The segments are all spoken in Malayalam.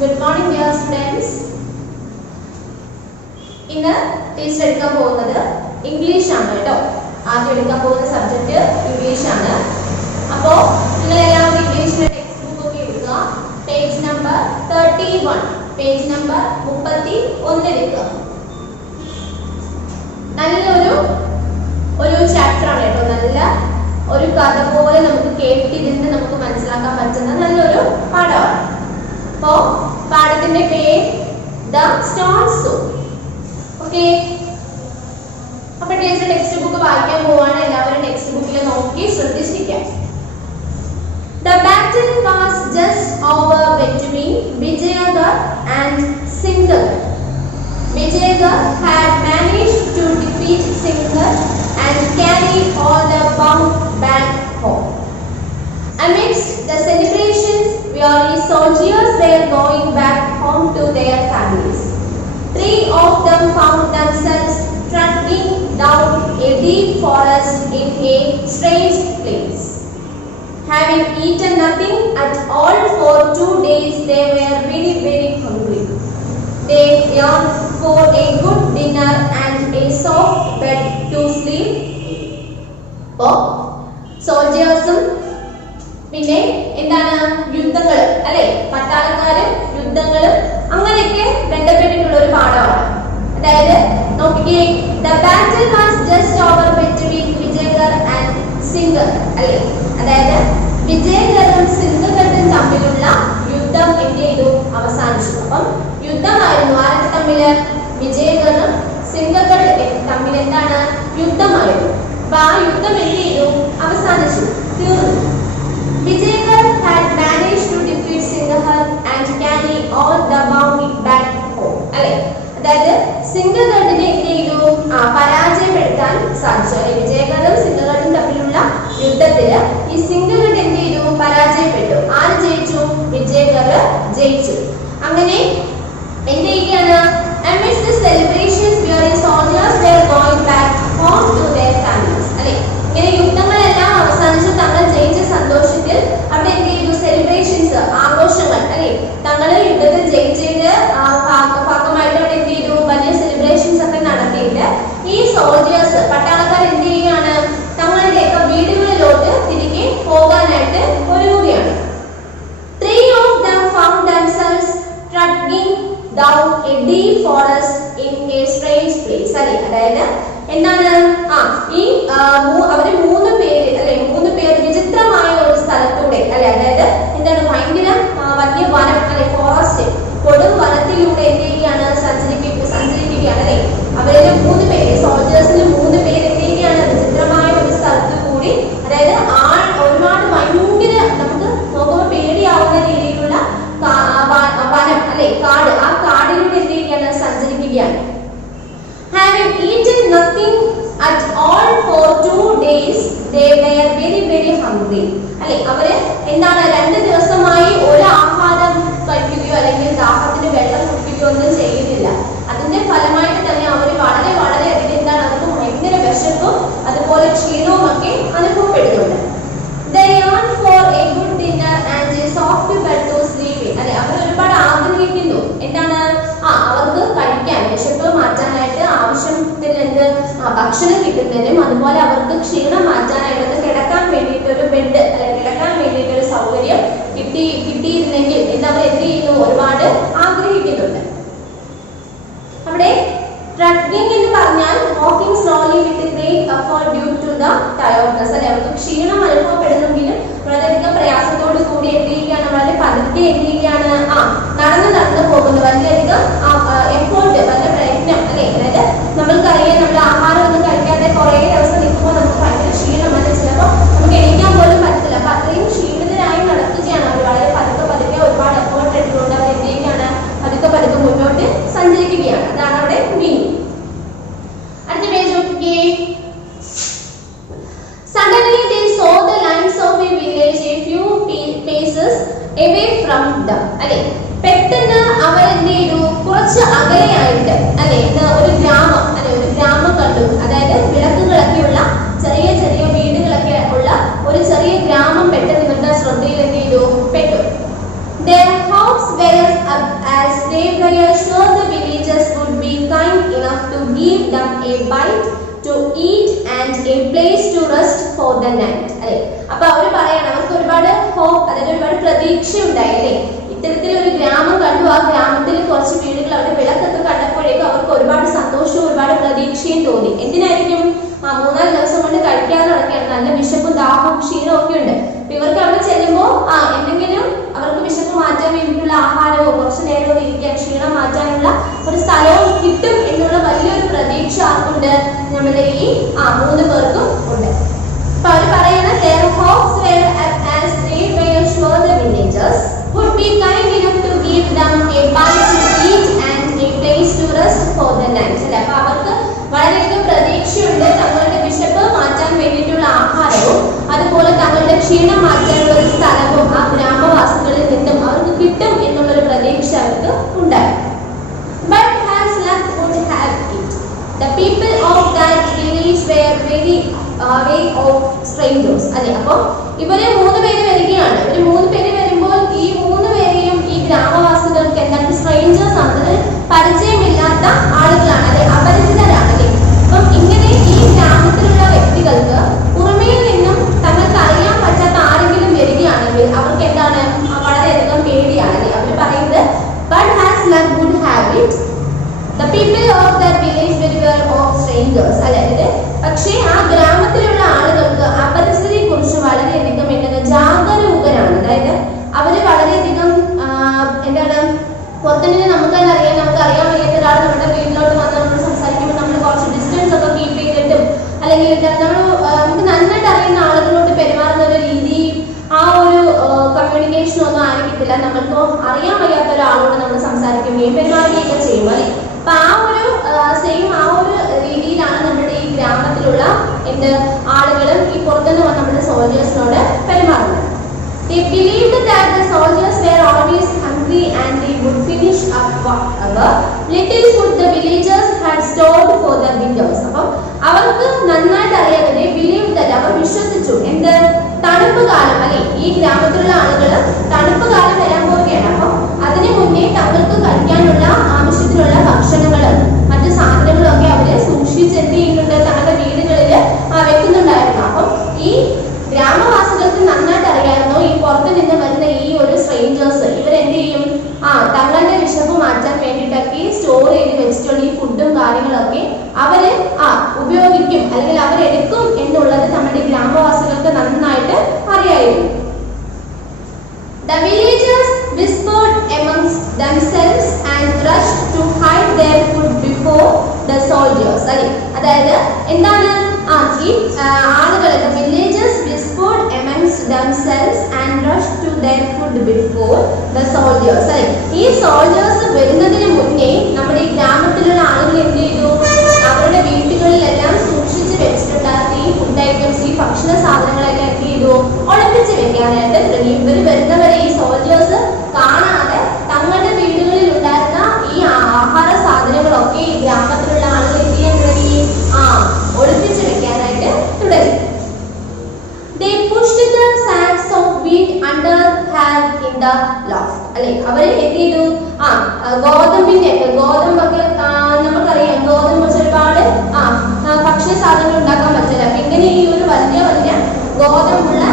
Good morning dear students. ഇന്ന് ടീച്ചർ എടുക്കാൻ പോകുന്നത് ഇംഗ്ലീഷ് ആണ് കേട്ടോ. ആദ്യം എടുക്കാൻ പോകുന്ന സബ്ജക്റ്റ് ഇംഗ്ലീഷ് ആണ്. അപ്പോൾ നിങ്ങൾ എല്ലാവരും ഇംഗ്ലീഷിലെ ടെക്സ്റ്റ് ബുക്ക് ഒക്കെ എടുക്കുക. പേജ് നമ്പർ 31, പേജ് നമ്പർ 31 എടുക്കുക. നല്ലൊരു ചാപ്റ്റർ ആണ് കേട്ടോ. നല്ല ഒരു കഥ പോലെ നമുക്ക് കേട്ടിരുന്ന് നമുക്ക് മനസ്സിലാക്കാൻ പറ്റുന്ന നല്ലൊരു പാഠമാണ്. അപ്പോൾ പാഠത്തിന്റെ പേര് ദ സ്റ്റോൺ സൂപ്പ്. ഓക്കെ, അപ്പൊ ടീച്ചർ ടെക്സ്റ്റ് ബുക്ക് വായിക്കാൻ പോവാണ്. എല്ലാവരും ടെക്സ്റ്റ് ബുക്കിൽ നോക്കി ശ്രദ്ധിച്ചിരിക്കാം. The battle was just over between Vijayagarh and Singhgarh. Vijayagarh had managed to defeat Singhgarh and carry all the bound back home. Amidst the celebrations, weary soldiers were going back home to their families. 3 of them found themselves trekking down a deep forest in a strange place. Having eaten nothing at all for 2 days, they were very, very hungry. They yearned for a good dinner and a soft bed to sleep. Oh, soldiers പിന്നെ എന്താണ് യുദ്ധങ്ങൾ അല്ലെ, പട്ടാളക്കാരും യുദ്ധങ്ങളും അങ്ങനെയൊക്കെ ബന്ധപ്പെട്ടിട്ടുള്ള ഒരു പാഠമാണ്. അതായത് നോക്കിക്കേ, the battle was just over between Vijayagarh and Singhgarh അല്ലെ, അതായത് വിജയഗറും സിംഘഗറും തമ്മിലുള്ള യുദ്ധം എന്ത് ചെയ്തു, അവസാനിച്ചു. അപ്പം യുദ്ധമായിരുന്നു ആരൊക്കെ തമ്മില്, വിജയഗറും സിംഘഗറും തമ്മിൽ എന്താണ് യുദ്ധമായിരുന്നു. അപ്പൊ ആ യുദ്ധം എന്ത് ചെയ്തു, അവസാനിച്ചു, തീർന്നു. Vijayagarh had managed to defeat Singhgarh and carry all the bounty back home. അല്ലെ, അതായത് സിംഘഗറിനെ എന്ത് ചെയ്തു, പരാജയപ്പെടുത്താൻ സാധിച്ചു. അല്ലെ, വിജയഗറും സിംഘഗറും തമ്മിലുള്ള യുദ്ധത്തില് ഈ സിംഘഗർ എന്ത് ചെയ്തു, പരാജയപ്പെട്ടു. ആര് ജയിച്ചു, വിജയഗർ ജയിച്ചു. അങ്ങനെ എന്ത് ചെയ്യുകയാണ്, amidst the celebrations weary soldiers were going back home to their families. അല്ലെ, ഇങ്ങനെ യുദ്ധങ്ങളെല്ലാം അവസാനിച്ചു, തങ്ങൾ ജയിച്ച സന്തോഷത്തിൽ അവിടെ എന്ത് ചെയ്തു, സെലിബ്രേഷൻസ്, ആഘോഷങ്ങൾ അല്ലെ, തങ്ങൾ യുദ്ധത്തിൽ ജയിച്ചതിന്റെ ഭാഗമായിട്ട് അവിടെ എന്ത് ചെയ്തു, വലിയ സെലിബ്രേഷൻസ് ഒക്കെ നടത്തിയിട്ട് ഈ സോൾജേഴ്സ്, പട്ടാളക്കാർ എന്ത് ചെയ്യുകയാണ്, തങ്ങളുടെയൊക്കെ വീടുകളിലോട്ട് തിരികെ പോകാനായിട്ട് ഒരുങ്ങുകയാണ്. 3 of them found themselves trekking down a deep forest in a strange place. അല്ലെ, അതായത് എന്താണ്, ഈ അവര് 3 പേര് അല്ലെ, 3 പേർ വിചിത്രമായ ഒരു സ്ഥലത്തൂടെ അല്ലെ, അതായത് എന്താണ്, ഭയങ്കര വലിയ വനം അല്ലെ, ഫോറസ്റ്റ്, കൊടും വനത്തിലൂടെ എന്ത് ചെയ്യുകയാണ്, സഞ്ചരിക്കുകയാണ് അല്ലെ. അവരിൽ 3 പേര്, സോൾജേഴ്സിൽ 3 പേര് എന്ത് ചെയ്യുകയാണ്, വിചിത്രമായ ഒരു സ്ഥലത്ത് കൂടി, അതായത് ഒരുപാട് ഭയങ്കര നമുക്ക് നോക്കുമ്പോൾ പേടിയാവുന്ന രീതിയിലുള്ള വനം അല്ലെ, കാട്, ആ കാടിലൂടെ എന്ത് ചെയ്യുകയാണ്, സഞ്ചരിക്കുകയാണ്. Having eaten nothing at all for 2 days, they were very, very hungry. അല്ലെ, അവര് എന്താണ്, 2 ദിവസമായി ഒരു ആഹാരം കഴിക്കുകയോ അല്ലെങ്കിൽ ദാഹത്തിന് വെള്ളം കുടിക്കുകയോ ഒന്നും ചെയ്യുന്നില്ല. അതിന്റെ ഫലമായിട്ട് തന്നെ അവർ വളരെ വളരെ അധികം എന്താണ്, അവർക്ക് ഭയങ്കര വിശപ്പും അതുപോലെ ക്ഷീണവും ഒക്കെ അനുഭവപ്പെടുന്നുണ്ട്. They yearned for a good dinner and a soft bed to sleep in. അല്ലെ, അവർ ഒരുപാട് ആഗ്രഹിക്കുന്നു, എന്താണ്, അവർക്ക് കഴിക്കാൻ, വിശപ്പ് മാറ്റാനായിട്ട് ആവശ്യത്തിന് എന്ത് ഭക്ഷണം കിട്ടുന്നതിനും അതുപോലെ അവർക്ക് ക്ഷീണം മാറ്റാനായിട്ട് കിടക്കാൻ വേണ്ടിയിട്ട് ഒരു ബെഡ് അല്ലെ, കിടക്കാൻ വേണ്ടിയിട്ട് ഒരു സൗകര്യം കിട്ടിയിരുന്നെങ്കിൽ എന്ന് അവർ എന്ത് ചെയ്യുന്നു, ഒരുപാട് ആഗ്രഹിക്കുന്നുണ്ട്. അവിടെ ട്രക്കിംഗ് എന്ന് പറഞ്ഞാൽ walking slowly with great effort due to the tiredness. അല്ലെ, അവർക്ക് ക്ഷീണം അനുഭവപ്പെടുന്നെങ്കിലും വളരെയധികം പ്രയാസത്തോട് കൂടി എന്ത് ചെയ്യുകയാണ്, വളരെ പതുക്കെ എന്ത് ചെയ്യുകയാണ്, നടന്നു പോകുന്നു. വളരെയധികം എഫോർട്ട്, വലിയ പ്രയത്നം അല്ലെ, അതായത് നമ്മൾക്കറിയാം, നമ്മൾ ആഹാരം ഒന്നും കഴിക്കാതെ കുറേ ദിവസം നിൽക്കുമ്പോൾ നമുക്ക് ഭയങ്കര ക്ഷീണം അല്ലെ, ചിലപ്പോൾ നമുക്ക് എണീക്കാൻ പോലും പറ്റില്ല. അപ്പൊ അത്രയും ക്ഷീണിതരായി നടക്കുകയാണ് അവർ. വളരെ പതുക്കെ ഒരുപാട് എഫോർട്ട് എടുത്തുകൊണ്ട് അവർ എന്ത് ചെയ്യുകയാണ്, പതുക്കെ മുന്നോട്ട് സഞ്ചരിക്കുകയാണ്. അതാണ് അവിടെ മീനിങ്. അടുത്ത പേജ് നോക്കിക്കേ. Suddenly they saw the lines of a village a few paces away from them. അല്ലെ, പെട്ടെന്ന് അവർ എന്ത് ചെയ്തു, കുറച്ച് അകലെയായിട്ട് അല്ലെ, ഒരു ഗ്രാമം അല്ലെ, ഒരു ഗ്രാമം കണ്ടു. അതായത് വിളക്കുകളൊക്കെയുള്ള ചെറിയ ചെറിയ വീടുകളൊക്കെ ഉള്ള ഒരു ചെറിയ ഗ്രാമം പെട്ടെന്ന് ഇവരുടെ ശ്രദ്ധയിൽ എന്ത് ചെയ്തു, പെട്ടു. Their house hopes were as they were sure the villagers would be kind enough to give them a bite to eat and a place to rest for the night. അല്ലേ, അപ്പൊ അവര് പറയണം അവർക്ക് ഒരുപാട് ഹോപ്പ്, അതായത് ഒരുപാട് പ്രതീക്ഷ ഉണ്ടായില്ലേ. ഇത്തരത്തിലൊരു ഗ്രാമം കണ്ടു, ആ ഗ്രാമത്തിൽ കുറച്ച് വീടുകൾ അവിടെ വിളക്കൊക്കെ കണ്ടപ്പോഴേക്കും അവർക്ക് ഒരുപാട് സന്തോഷവും ഒരുപാട് പ്രതീക്ഷയും തോന്നി. എന്തിനായിരിക്കും? 3-4 ദിവസം കൊണ്ട് കഴിക്കാതെ നടക്കുകയാണ്, നല്ല വിശപ്പും ദാഹവും ക്ഷീണവും ഒക്കെ ഉണ്ട്. അപ്പൊ ഇവർക്ക് അവിടെ ചെല്ലുമ്പോൾ എന്തെങ്കിലും അവർക്ക് വിശപ്പ് മാറ്റാൻ വേണ്ടിയിട്ടുള്ള ആഹാരമോ കുറച്ചു നേരമോ ഇരിക്കാൻ ക്ഷീണം മാറ്റാനുള്ള ഒരു സ്ഥലവും കിട്ടും എന്നുള്ള വലിയൊരു പ്രതീക്ഷ ആർക്കുണ്ട്? നമ്മുടെ ഈ 3 പേർക്കും ഉണ്ട്. അപ്പൊ അവർ പറയുന്നത് their hopes were as they were sure the villagers would be kind enough to give them a bite to eat and a place to rest for the night. അല്ലേ, അപ്പൊ അവർക്ക് വളരെയധികം പ്രതീക്ഷയുണ്ട് തങ്ങളുടെ വിശപ്പ് മാറ്റാൻ വേണ്ടിയിട്ടുള്ള ആഹാരവും അതുപോലെ തങ്ങളുടെ ക്ഷീണം മാറ്റാനുള്ള ഒരു സ്ഥലവും ആ ഗ്രാമവാസികളിൽ നിന്നും അവർക്ക് കിട്ടും എന്നുള്ളൊരു പ്രതീക്ഷ അവർക്ക് ഉണ്ടായി. But as luck would have it, the people of that village were very way of strangers. അല്ലെ, അപ്പൊ ഇവര് 3 പേര് വരികയാണ്. ഇവര് 3 പേര് വരുമ്പോൾ ഈ 3 പേരെയും ഈ ഗ്രാമവാസികൾക്ക് എന്താണ്? സ്ട്രേഞ്ചേഴ്സ് ആണ്, പരിചയമില്ലാത്ത ആളുകളാണ്, അല്ലെ, അപരിചിതരാണ്. അല്ലെ, അപ്പം ഇങ്ങനെ ഈ ഗ്രാമത്തിലുള്ള വ്യക്തികൾക്ക് പുറമേ നിന്നും തങ്ങൾക്ക് അറിയാൻ പറ്റാത്ത ആരെങ്കിലും വരികയാണെങ്കിൽ അവർക്ക് എന്താണ്? വളരെയധികം പേടിയാണ്. അല്ലെ, അവർ പറയുന്നത് but as luck would have it, the people of that village were of strangers. അതായത് പക്ഷേ ആ ഗ്രാമത്തിലുള്ള ആളുകൾക്ക് അപരിചിതരെ കുറിച്ച് വളരെയധികം ജാഗരൂകരാണ്. അതായത് അവര് വളരെയധികം എന്താണ്, പുറത്തുനിന്ന് നമുക്ക് അറിയാൻ വയ്യാത്ത ഒരാൾ നമ്മുടെ വീട്ടിലോട്ട് വന്ന് നമ്മൾ സംസാരിക്കുമ്പോൾ നമ്മൾ കുറച്ച് ഡിസ്റ്റൻസ് ഒക്കെ കീപ്പ് ചെയ്തിട്ടും അല്ലെങ്കിൽ നമുക്ക് നന്നായിട്ട് അറിയുന്ന ആളുകളോട് പെരുമാറുന്ന ഒരു രീതി, ആ ഒരു കമ്മ്യൂണിക്കേഷൻ ഒന്നും ആരും കിട്ടില്ല. നമ്മൾക്ക് അറിയാൻ വയ്യാത്ത ഒരാളോട് നമ്മൾ സംസാരിക്കുകയും പെരുമാറുകയൊക്കെ ചെയ്യും. അല്ലെ, അപ്പൊ ആ ഒരു രീതിയിലാണ് നമ്മുടെ ഈ ഗ്രാമത്തിലുള്ള ആളുകളും ഈ പുറത്തുനിന്ന് വന്ന നമ്മുടെ സോൾജേഴ്സിനോട് പെരുമാറുന്നത്. They believed that the soldiers were always hungry and they would finish up whatever little food the villagers had stored for their winters. അപ്പം അവർക്ക് നന്നായിട്ട് അറിയാതെ they believed that, അവർ വിശ്വസിച്ചു എന്ത്? തണുപ്പ് കാലം, അല്ലെ, ഈ ഗ്രാമത്തിലുള്ള ആളുകൾ തണുപ്പ് കാലം വരാൻ പോവുകയാണ്. അപ്പം അതിനു മുന്നേ തങ്ങൾക്ക് കഴിക്കാനുള്ള ആവശ്യത്തിനുള്ള ഭക്ഷണങ്ങളും മറ്റു സാധനങ്ങളും ഒക്കെ അവര് സൂക്ഷിച്ച് എന്ത് ചെയ്യുന്നുണ്ട്? തങ്ങളുടെ വീടുകളിൽ വെക്കുന്നുണ്ടായിരുന്നു. അപ്പം ഈ ഗ്രാമവാസികൾക്ക് നന്നായിട്ട് അറിയാമായിരുന്നു ഈ പുറത്ത് നിന്ന് വരുന്ന ഈ ഒരു സ്ട്രേഞ്ചേഴ്സ് ഇവരെന്ത് ചെയ്യും? തങ്ങളുടെ വിശപ്പ് മാറ്റാൻ വേണ്ടിയിട്ടൊക്കെ സ്റ്റോർ ചെയ്ത് വെച്ചിട്ടുള്ള ഈ ഫുഡും കാര്യങ്ങളൊക്കെ അവര് ഉപയോഗിക്കും അല്ലെങ്കിൽ അവരെടുക്കും എന്നുള്ളത് നമ്മുടെ ഗ്രാമവാസികൾക്ക് നന്നായിട്ട് അറിയായിരുന്നു. The villagers whispered amongst themselves and rushed to hide their food before the soldiers. അതായത് എന്താണ്? ഈ ആളുകൾ the villagers whispered amongst themselves and rushed to their food before the soldiers. ഈ സോൾജേഴ്സ് വരുന്നതിന് മുന്നേ നമ്മുടെ ഈ ഗ്രാമത്തിലുള്ള ആളുകൾ എന്ത് ചെയ്തു? അവരുടെ വീടുകളിലെല്ലാം സൂക്ഷിച്ച് വെച്ചിട്ടുണ്ടായിരുന്ന ഈ ഫുഡ് ഐറ്റംസ്, ഈ ഭക്ഷണ സാധനങ്ങളെല്ലാം എന്ത് ചെയ്തു? ഒളിപ്പിച്ച് വെക്കാനായിട്ട് തുടങ്ങി. ഇവർ വരുന്നവരെ ഈ സോൾജേഴ്സ് കാണാതെ തങ്ങളുടെ വീടുകളിൽ ഉണ്ടായിരുന്ന ഈ ആഹാര സാധനങ്ങളൊക്കെ ഈ ഗ്രാമത്തിലുള്ള ആളുകൾ എന്ത് ചെയ്യാൻ തുടങ്ങി? ഒളിപ്പിച്ച് വെക്കാനായിട്ട് തുടങ്ങി. They pushed the sacks of wheat under her in the loft. അല്ലെ, അവര് എന്ത് ചെയ്തു? ഗോതമ്പൊക്കെ നമുക്കറിയാം, ഗോതമ്പ് വെച്ച് ഒരുപാട് ഭക്ഷണ സാധനങ്ങൾ ഉണ്ടാക്കാൻ പറ്റില്ല. അപ്പൊ ഇങ്ങനെ ഈ ഒരു വലിയ ഗോതമ്പുള്ള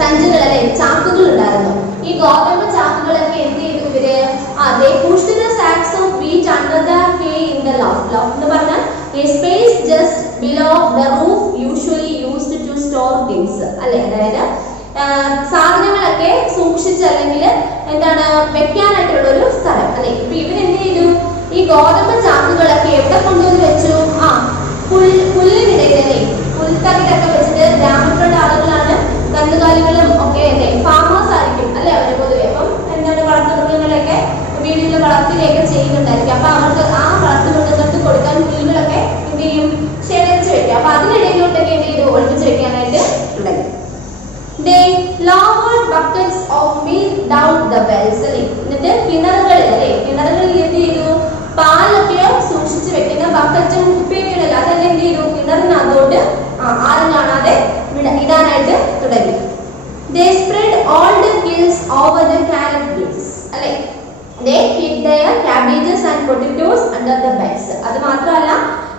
സഞ്ചികൾ, അല്ലെ, ചാക്കുകൾ ഉണ്ടായിരുന്നു. ഈ ഗോതമ്പ് ചാക്കുകളൊക്കെ എന്ത് ചെയ്തു ഇവര്? They pushed the sacks of wheat under the hay in the loft. Loft എന്ന് പറഞ്ഞാൽ a space just below the roof usually used to store things. അല്ലെ, അതായത് സാധനങ്ങളൊക്കെ സൂക്ഷിച്ച് അല്ലെങ്കിൽ എന്താണ് വെക്കാനായിട്ടുള്ള ഒരു സ്ഥലം. അല്ലെ, ഇപ്പൊ ഇവരെന്ത് ചെയ്തു? ഈ ഗോതമ്പ് ചാക്കുകളൊക്കെ എവിടെ കൊണ്ടുവന്ന് വെച്ചു? പുല്ലിനിടയിൽ, അല്ലെ, പുൽത്തകിലൊക്കെ വെച്ചിട്ട് ഗ്രാമത്തിലുള്ള ആളുകളാണ്, കന്നുകാലികളും ഒക്കെ അല്ലെ, ഫാമേഴ്സ് ആയിരിക്കും അല്ലെ അവര് പൊതുവെ. അപ്പം എന്താണ് വളർത്തുമൃഗങ്ങളൊക്കെ വീട്ടിൽ വളർത്തുകയൊക്കെ ചെയ്യുന്നുണ്ടായിരിക്കും. അപ്പൊ അവർക്ക് ആ വളർത്തുമൃഗങ്ങൾക്ക് കൊടുക്കാൻ പുല്ലുകളൊക്കെ എന്ത് ചെയ്യും? ശേഖരിച്ച് വെക്കുക. അപ്പൊ അതിനിടയിലോട്ടൊക്കെ എന്ത് ചെയ്തു? ഒളിപ്പിച്ച് വെക്കാനായിട്ട് തുടങ്ങി. They lowered buckets of milk down the wells. എന്നിട്ട് കിണറുകളിൽ എന്ത് ചെയ്തു? പാലൊക്കെ സൂക്ഷിച്ച് വെക്കുന്ന ബക്കറ്റും കുപ്പിയൊക്കെയല്ല, അതെല്ലാം എന്ത് ചെയ്തു? കിണറിനകത്തോട്ട് ആരും കാണാതെ ഇടാനായിട്ട് തുടങ്ങി. They spread all the gills over the under the beds. അത് മാത്രമല്ല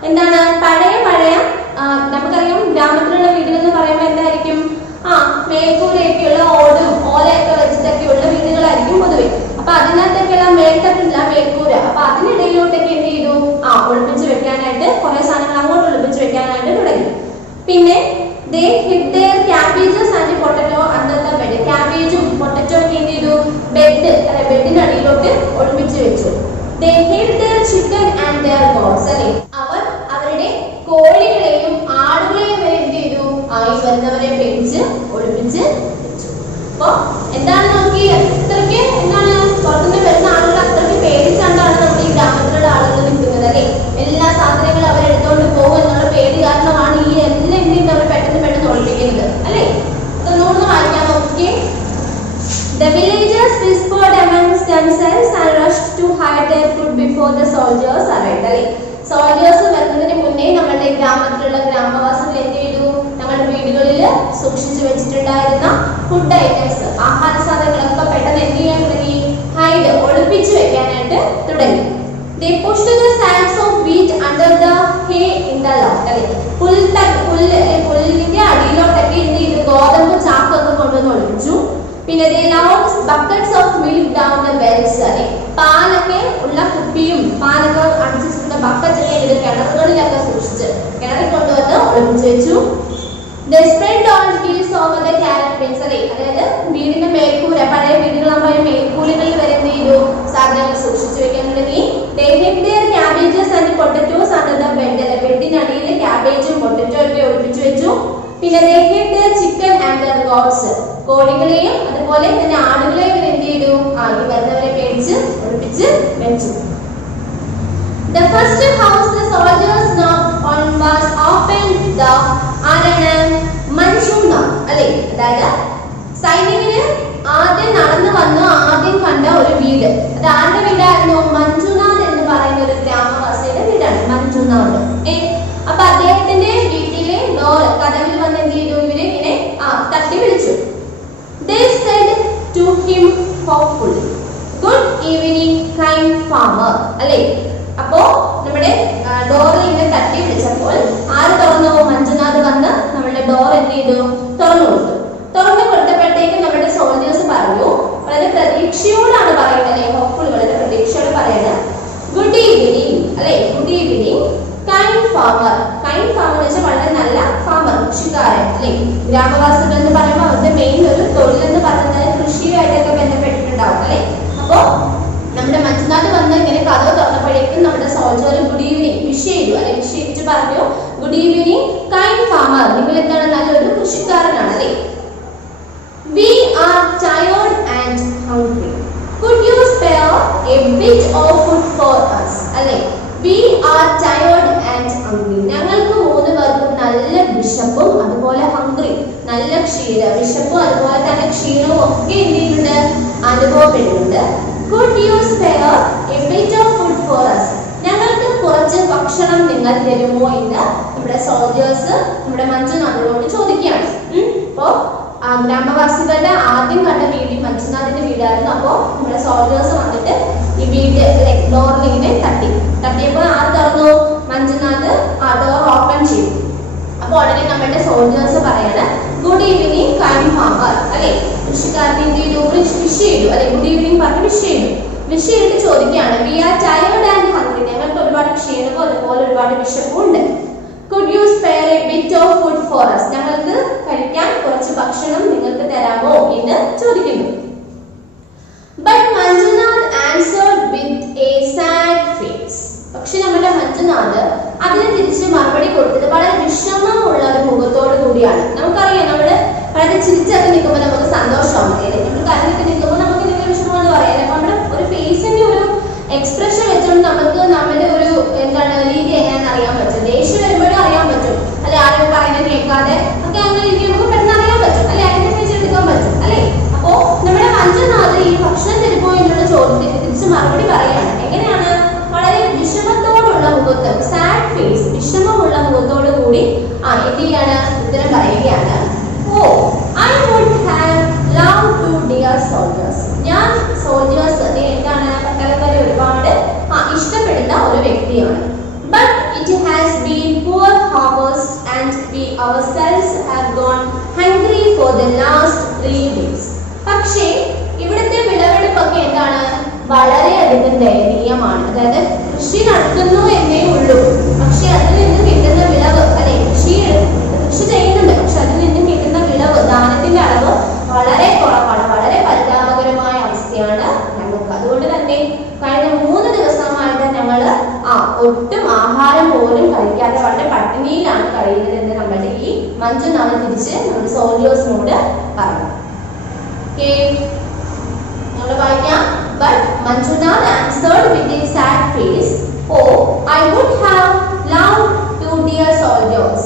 എന്താണ് പഴയ നമുക്കറിയാം ഗ്രാമത്തിലുള്ള വീടുകൾ എന്ന് പറയുമ്പോൾ എന്തായിരിക്കും മേൽക്കൂരയൊക്കെയുള്ള ഓടും ഓലയൊക്കെ വെച്ചിട്ടൊക്കെയുള്ള വീടുകളായിരിക്കും പൊതുവെ. അപ്പൊ അതിനകത്തൊക്കെയുള്ള മേൽത്തട്ടില്ല മേൽക്കൂര. അപ്പൊ അതിനിടയിലോട്ടൊക്കെ എന്ത് ചെയ്തു ഒളിപ്പിച്ച് വെക്കാനായിട്ട് കുറെ സാധനങ്ങൾ അങ്ങോട്ട് ഒളിപ്പിച്ച് വെക്കാനായിട്ട് തുടങ്ങി. പിന്നെ they hid their cabbages and potato under the bed. ക്യാബേജും പൊട്ടറ്റോ ഒക്കെ എന്ത് ചെയ്തു ബെഡിന്റെ അടിയിലോട്ട് ഒളിപ്പിച്ച് വെച്ചു. They hid their chicken and their goats. അല്ലേ അവർ അവരുടെ കോഴികളെയും ആടുകളെയും വരെ എന്ത് ചെയ്തു ഈ വരുന്നവരെ പേടിച്ച് ഒളിപ്പിച്ച് വെച്ചു. അപ്പൊ എന്താണ് നോക്കി അത്രയ്ക്ക് എന്താണ് പുറത്തുനിന്ന് വരുന്ന ആളുകൾ അത്രയ്ക്ക് പേടിച്ചാണ്ടാണ് നമ്മുടെ ഈ ഗ്രാമത്തിലുള്ള ആളുകൾ നിൽക്കുന്നത് അല്ലെ. എല്ലാ സാധനങ്ങളും അവരെടുത്തോണ്ട് പോകും എന്നുള്ള പേടി കാരണമാണ് ഈ എല്ലാം എന്ത് ചെയ്യുന്നത് അവർ പെട്ടെന്ന് ഒളിപ്പിക്കുന്നത് അല്ലെ. അതൊന്നുകൂടെ വായിക്കാൻ നോക്കിയേ. The villagers whispered amongst themselves and rushed to hide their food before the soldiers arrived. അല്ലെ സോൾജേഴ്സ് വരുന്നതിന് മുന്നേ നമ്മുടെ ഗ്രാമത്തിലുള്ള ഗ്രാമവാസികൾ എന്ത് ചെയ്തു ഞങ്ങളുടെ വീടുകളിൽ സൂക്ഷിച്ചു വെച്ചിട്ടുണ്ടായിരുന്ന ഫുഡ് ഐറ്റംസ് ആഹാര സാധനങ്ങളൊക്കെ പെട്ടെന്ന് എന്ത് ചെയ്യാൻ തുടങ്ങി ഒളിപ്പിച്ചു വെക്കാനായിട്ട് തുടങ്ങി. They pushed the sacks of wheat under the hay in the loft. അല്ലെ പുല്ലിന്റെ അടിയിലോട്ടൊക്കെ എന്ത് ചെയ്തു ഗോതമ്പ് ചാക്കൊക്കെ കൊണ്ടുവന്ന് ഒളിപ്പിച്ചു. പിന്നെ they lowered buckets of milk down the wells. അല്ലെ പാലൊക്കെ ഉള്ള കുപ്പിയും പാലൊക്കെ അടിച്ചിട്ടുള്ള ബക്കറ്റ് ഒക്കെ ഇത് കിണറുകളിലൊക്കെ സൂക്ഷിച്ച് കിണറിൽ കൊണ്ടുവന്ന് ഒളിപ്പിച്ചു വെച്ചു. They spread on hills over the carrot beds. അല്ലെ അതായത് വീടിന്റെ മേൽക്കൂര പഴയ വീടുകളാകുമ്പോൾ മേൽക്കൂരകളിൽ വരെ എന്ത് ചെയ്തു സാധനങ്ങൾ സൂക്ഷിച്ചു വെക്കാൻ തുടങ്ങി. They hid their cabbages and potatoes under the bed. അല്ലെ ബെഡിന്റെ അടിയിൽ ക്യാബേജും പൊട്ടറ്റോ ഒക്കെ ഒളിപ്പിച്ചു വെച്ചു. പിന്നെ they hid their chicken and their goats. കോഴികളെയും അതുപോലെ തന്നെ ആടുകളെയും എന്ത് ചെയ്തു ഈ വരുന്നവരെ പേടിച്ച് ഒളിപ്പിച്ച് വെച്ചു. The first house the soldiers knocked on was opened the മഞ്ചൂണ. അല്ലെ അതായത് സൈനികന് ആദ്യം നടന്നു വന്നു ആദ്യം കണ്ട ഒരു വീട്. അത് ആരുടെ വീടായിരുന്നു? മഞ്ജുനാഥ് എന്ന് പറയുന്ന ഒരു ഗ്രാമവാസിയുടെ വീടാണ് മഞ്ജുനാഥ്. അപ്പൊ അദ്ദേഹത്തിന്റെ വീട്ടിലെ ഡോർ കഥകിൽ വന്ന് എന്ത് ചെയ്തു ഇവര് ഇങ്ങനെ തട്ടി വിളിച്ചു. They said to him hopefully, good evening kind farmer. അല്ലെ അപ്പോ നമ്മുടെ ഡോറിൽ ഇങ്ങനെ തട്ടി വിളിച്ചപ്പോൾ ആര് തുറന്നു? മഞ്ജുനാഥ് വന്ന് നമ്മുടെ ഡോർ എന്ത് ചെയ്തു തുറന്നു കൊടുത്തപ്പോഴത്തേക്ക് നമ്മുടെ സോൾജേഴ്സ് പറഞ്ഞു വളരെ പ്രതീക്ഷയോടാണ് പറയുന്നത് അല്ലെ ഹോപ്പ്ഫുൾ വളരെ പ്രതീക്ഷയോടെ പറയാണ് ഗുഡ് ഈവനിങ്. അല്ലെ good evening kind farmer. Kind farmer എന്ന് വെച്ചാൽ വളരെ നല്ല ഫാമർ കൃഷിക്കാരൻ അല്ലെ. ഗ്രാമവാസികൾ എന്ന് പറയുമ്പോൾ അവരുടെ മെയിൻ ഒരു തൊഴിൽ എന്ന് പറയുന്നത് കൃഷിയുമായിട്ടൊക്കെ ബന്ധപ്പെട്ടിട്ടുണ്ടാവും അല്ലെ. അപ്പോ നമ്മുടെ മഞ്ജുനാഥ് വന്ന് ഇങ്ങനെ കഥ തുറന്നപ്പോഴേക്കും നമ്മുടെ സോൾജർ ഗുഡ് ഈവനിങ് വിഷ് ചെയ്തു അല്ലെ. വിഷ് ചെയ്തിട്ട് പറഞ്ഞു ഗുഡ് ഈവനിങ് കൈൻഡ് ഫാമർ. നിങ്ങൾ എന്താണ് നല്ലൊരു കൃഷിക്കാരനാണ് അല്ലെ. We are tired and hungry. Could you spare a bit of food for us? അല്ലെ We are tired and hungry. ഞങ്ങൾക്ക് മൂന്ന് പേർക്കും നല്ല വിശപ്പും അതുപോലെ ഹംഗ്രി നല്ല വിശപ്പും അതുപോലെ തന്നെ ക്ഷീണവും ഒക്കെ എന്ത് ചെയ്യുന്നുണ്ട് അനുഭവപ്പെടുന്നുണ്ട്. Could you spare a bit of food for us? ഞങ്ങൾക്ക് കുറച്ച് ഭക്ഷണം നിങ്ങൾ തരുമോ എന്ന് നമ്മുടെ സോൾജേഴ്സ് നമ്മുടെ മഞ്ജുനാഥിനോട് ചോദിക്കുകയാണ്. അപ്പോ ഗ്രാമവാസികളുടെ ആദ്യം കണ്ട വീട് മഞ്ജുനാഥിന്റെ വീടായിരുന്നു. അപ്പോ നമ്മുടെ സോൾജേഴ്സ് വന്നിട്ട് ഈ വീട് ഡോറിൽ ഇങ്ങനെ തട്ടിയപ്പോൾ ആര് തുറന്നു? മഞ്ജുനാഥ് ആ ഡോർ ഓപ്പൺ ചെയ്തു. അപ്പൊ ഉടനെ നമ്മുടെ സോൾജേഴ്സ് പറയാണ് ഗുഡ് ഈവനിങ് കൈൻഡ് ഫാമർ. അല്ലെ കൃഷിക്കാരനെ എന്ത് ചെയ്തു വിഷ് ചെയ്തു അല്ലെ. ഗുഡ് ഈവനിങ് പറഞ്ഞ് വിഷ് ചെയ്തിട്ട് ചോദിക്കുകയാണ് we are tired and hungry. ഞങ്ങൾക്ക് ഒരുപാട് ക്ഷീണവും അതുപോലെ ഒരുപാട് വിശപ്പും ഉണ്ട്. Could you spare a bit of food for us? ഞങ്ങൾക്ക് കഴിക്കാൻ കുറച്ച് ഭക്ഷണം നിങ്ങൾക്ക് തരാമോ എന്ന് ചോദിക്കുന്നു. But Manjunath answered with a sad face. പക്ഷെ നമ്മുടെ മഞ്ജുനാഥ് അതിന് തിരിച്ച് മറുപടി കൊടുത്തത് വളരെ വിഷമമുള്ള ഒരു മുഖത്തോട് കൂടിയാണ്. നമുക്കറിയാം നമ്മള് വളരെ ചിരിച്ചൊക്കെ നിൽക്കുമ്പോൾ നമുക്ക് സന്തോഷമാണ് അല്ലേ. നമ്മൾ കരഞ്ഞൊക്കെ നിൽക്കുമ്പോൾ നമുക്ക് എന്തെങ്കിലും വിഷമമെന്ന് പറയാം. അപ്പൊ നമ്മുടെ ഒരു ഫേസിന്റെ ഒരു എക്സ്പ്രഷൻ വെച്ചുകൊണ്ട് നമുക്ക് നമ്മുടെ ഒരു എന്താണ് രീതി എങ്ങനെയാണെന്ന് അറിയാൻ പറ്റും. ദേഷ്യം വരുമ്പോഴും അറിയാൻ പറ്റും അല്ലെ. ആരും പറയുന്നത് കേൾക്കാതെ ഒക്കെ അങ്ങനെ ഇരിക്കുമ്പോൾ പെട്ടെന്ന് അറിയാൻ പറ്റും അല്ലെ. ഐഡന്റിഫൈ എടുക്കാൻ പറ്റും അല്ലെ. അപ്പോ നമ്മുടെ മഞ്ജുനാഥ് ഈ ഭക്ഷണം തരുമോ എന്നുള്ള ചോദ്യത്തിന് തിരിച്ച് മറുപടി പറയാണ്. എങ്ങനെയാണ്? വളരെ വിഷമത്തോടുള്ള മുഖത്ത് സാഡ് ഫേസ് വിഷമമുള്ള മുഖത്തോട് കൂടി എന്ത് ചെയ്യാണ് ഉത്തരം പറയുകയാണ്. Oh I would have love to dear soldier. എംപ്റ്റിയാണ്. But it has been poor harvest and we ourselves have gone hungry for the last 3 days. പക്ഷേ ഇവിടുത്തെ വിളവെടുപ്പൊക്കെ എന്താണ്? വളരെയധികം ദയനീയമാണ്. അതായത് കൃഷി നടത്തുന്നു എന്നേ ഉള്ളൂ, പക്ഷെ അതിൽ നിന്ന് കിട്ടുന്ന വിളവ് അല്ലെ, കൃഷി ചെയ്യുന്നുണ്ട്, പക്ഷെ അതിൽ നിന്ന് കിട്ടുന്ന വിളവ്, ധാന്യത്തിന്റെ അളവ് വളരെ കുറവാണ്. വളരെ പരിതാപകരമായ അവസ്ഥയാണ് ഞങ്ങൾക്ക്. അതുകൊണ്ട് തന്നെ കഴിഞ്ഞ 3 ദിവസമായിട്ട് ഞങ്ങൾ ഒട്ടും ആഹാരം പോലും കഴിക്കാതെ വളരെ പട്ടിണിയിലാണ് കഴിയുന്നത് എന്ന് നമ്മളുടെ ഈ മഞ്ജു നാളെ തിരിച്ച് നമ്മുടെ സോൾജേഴ്സിനോട് പറഞ്ഞു. നമ്മൾ വായിക്കാം. But Manjunath answered with a sad face, "Oh, I would have loved to dear soldiers."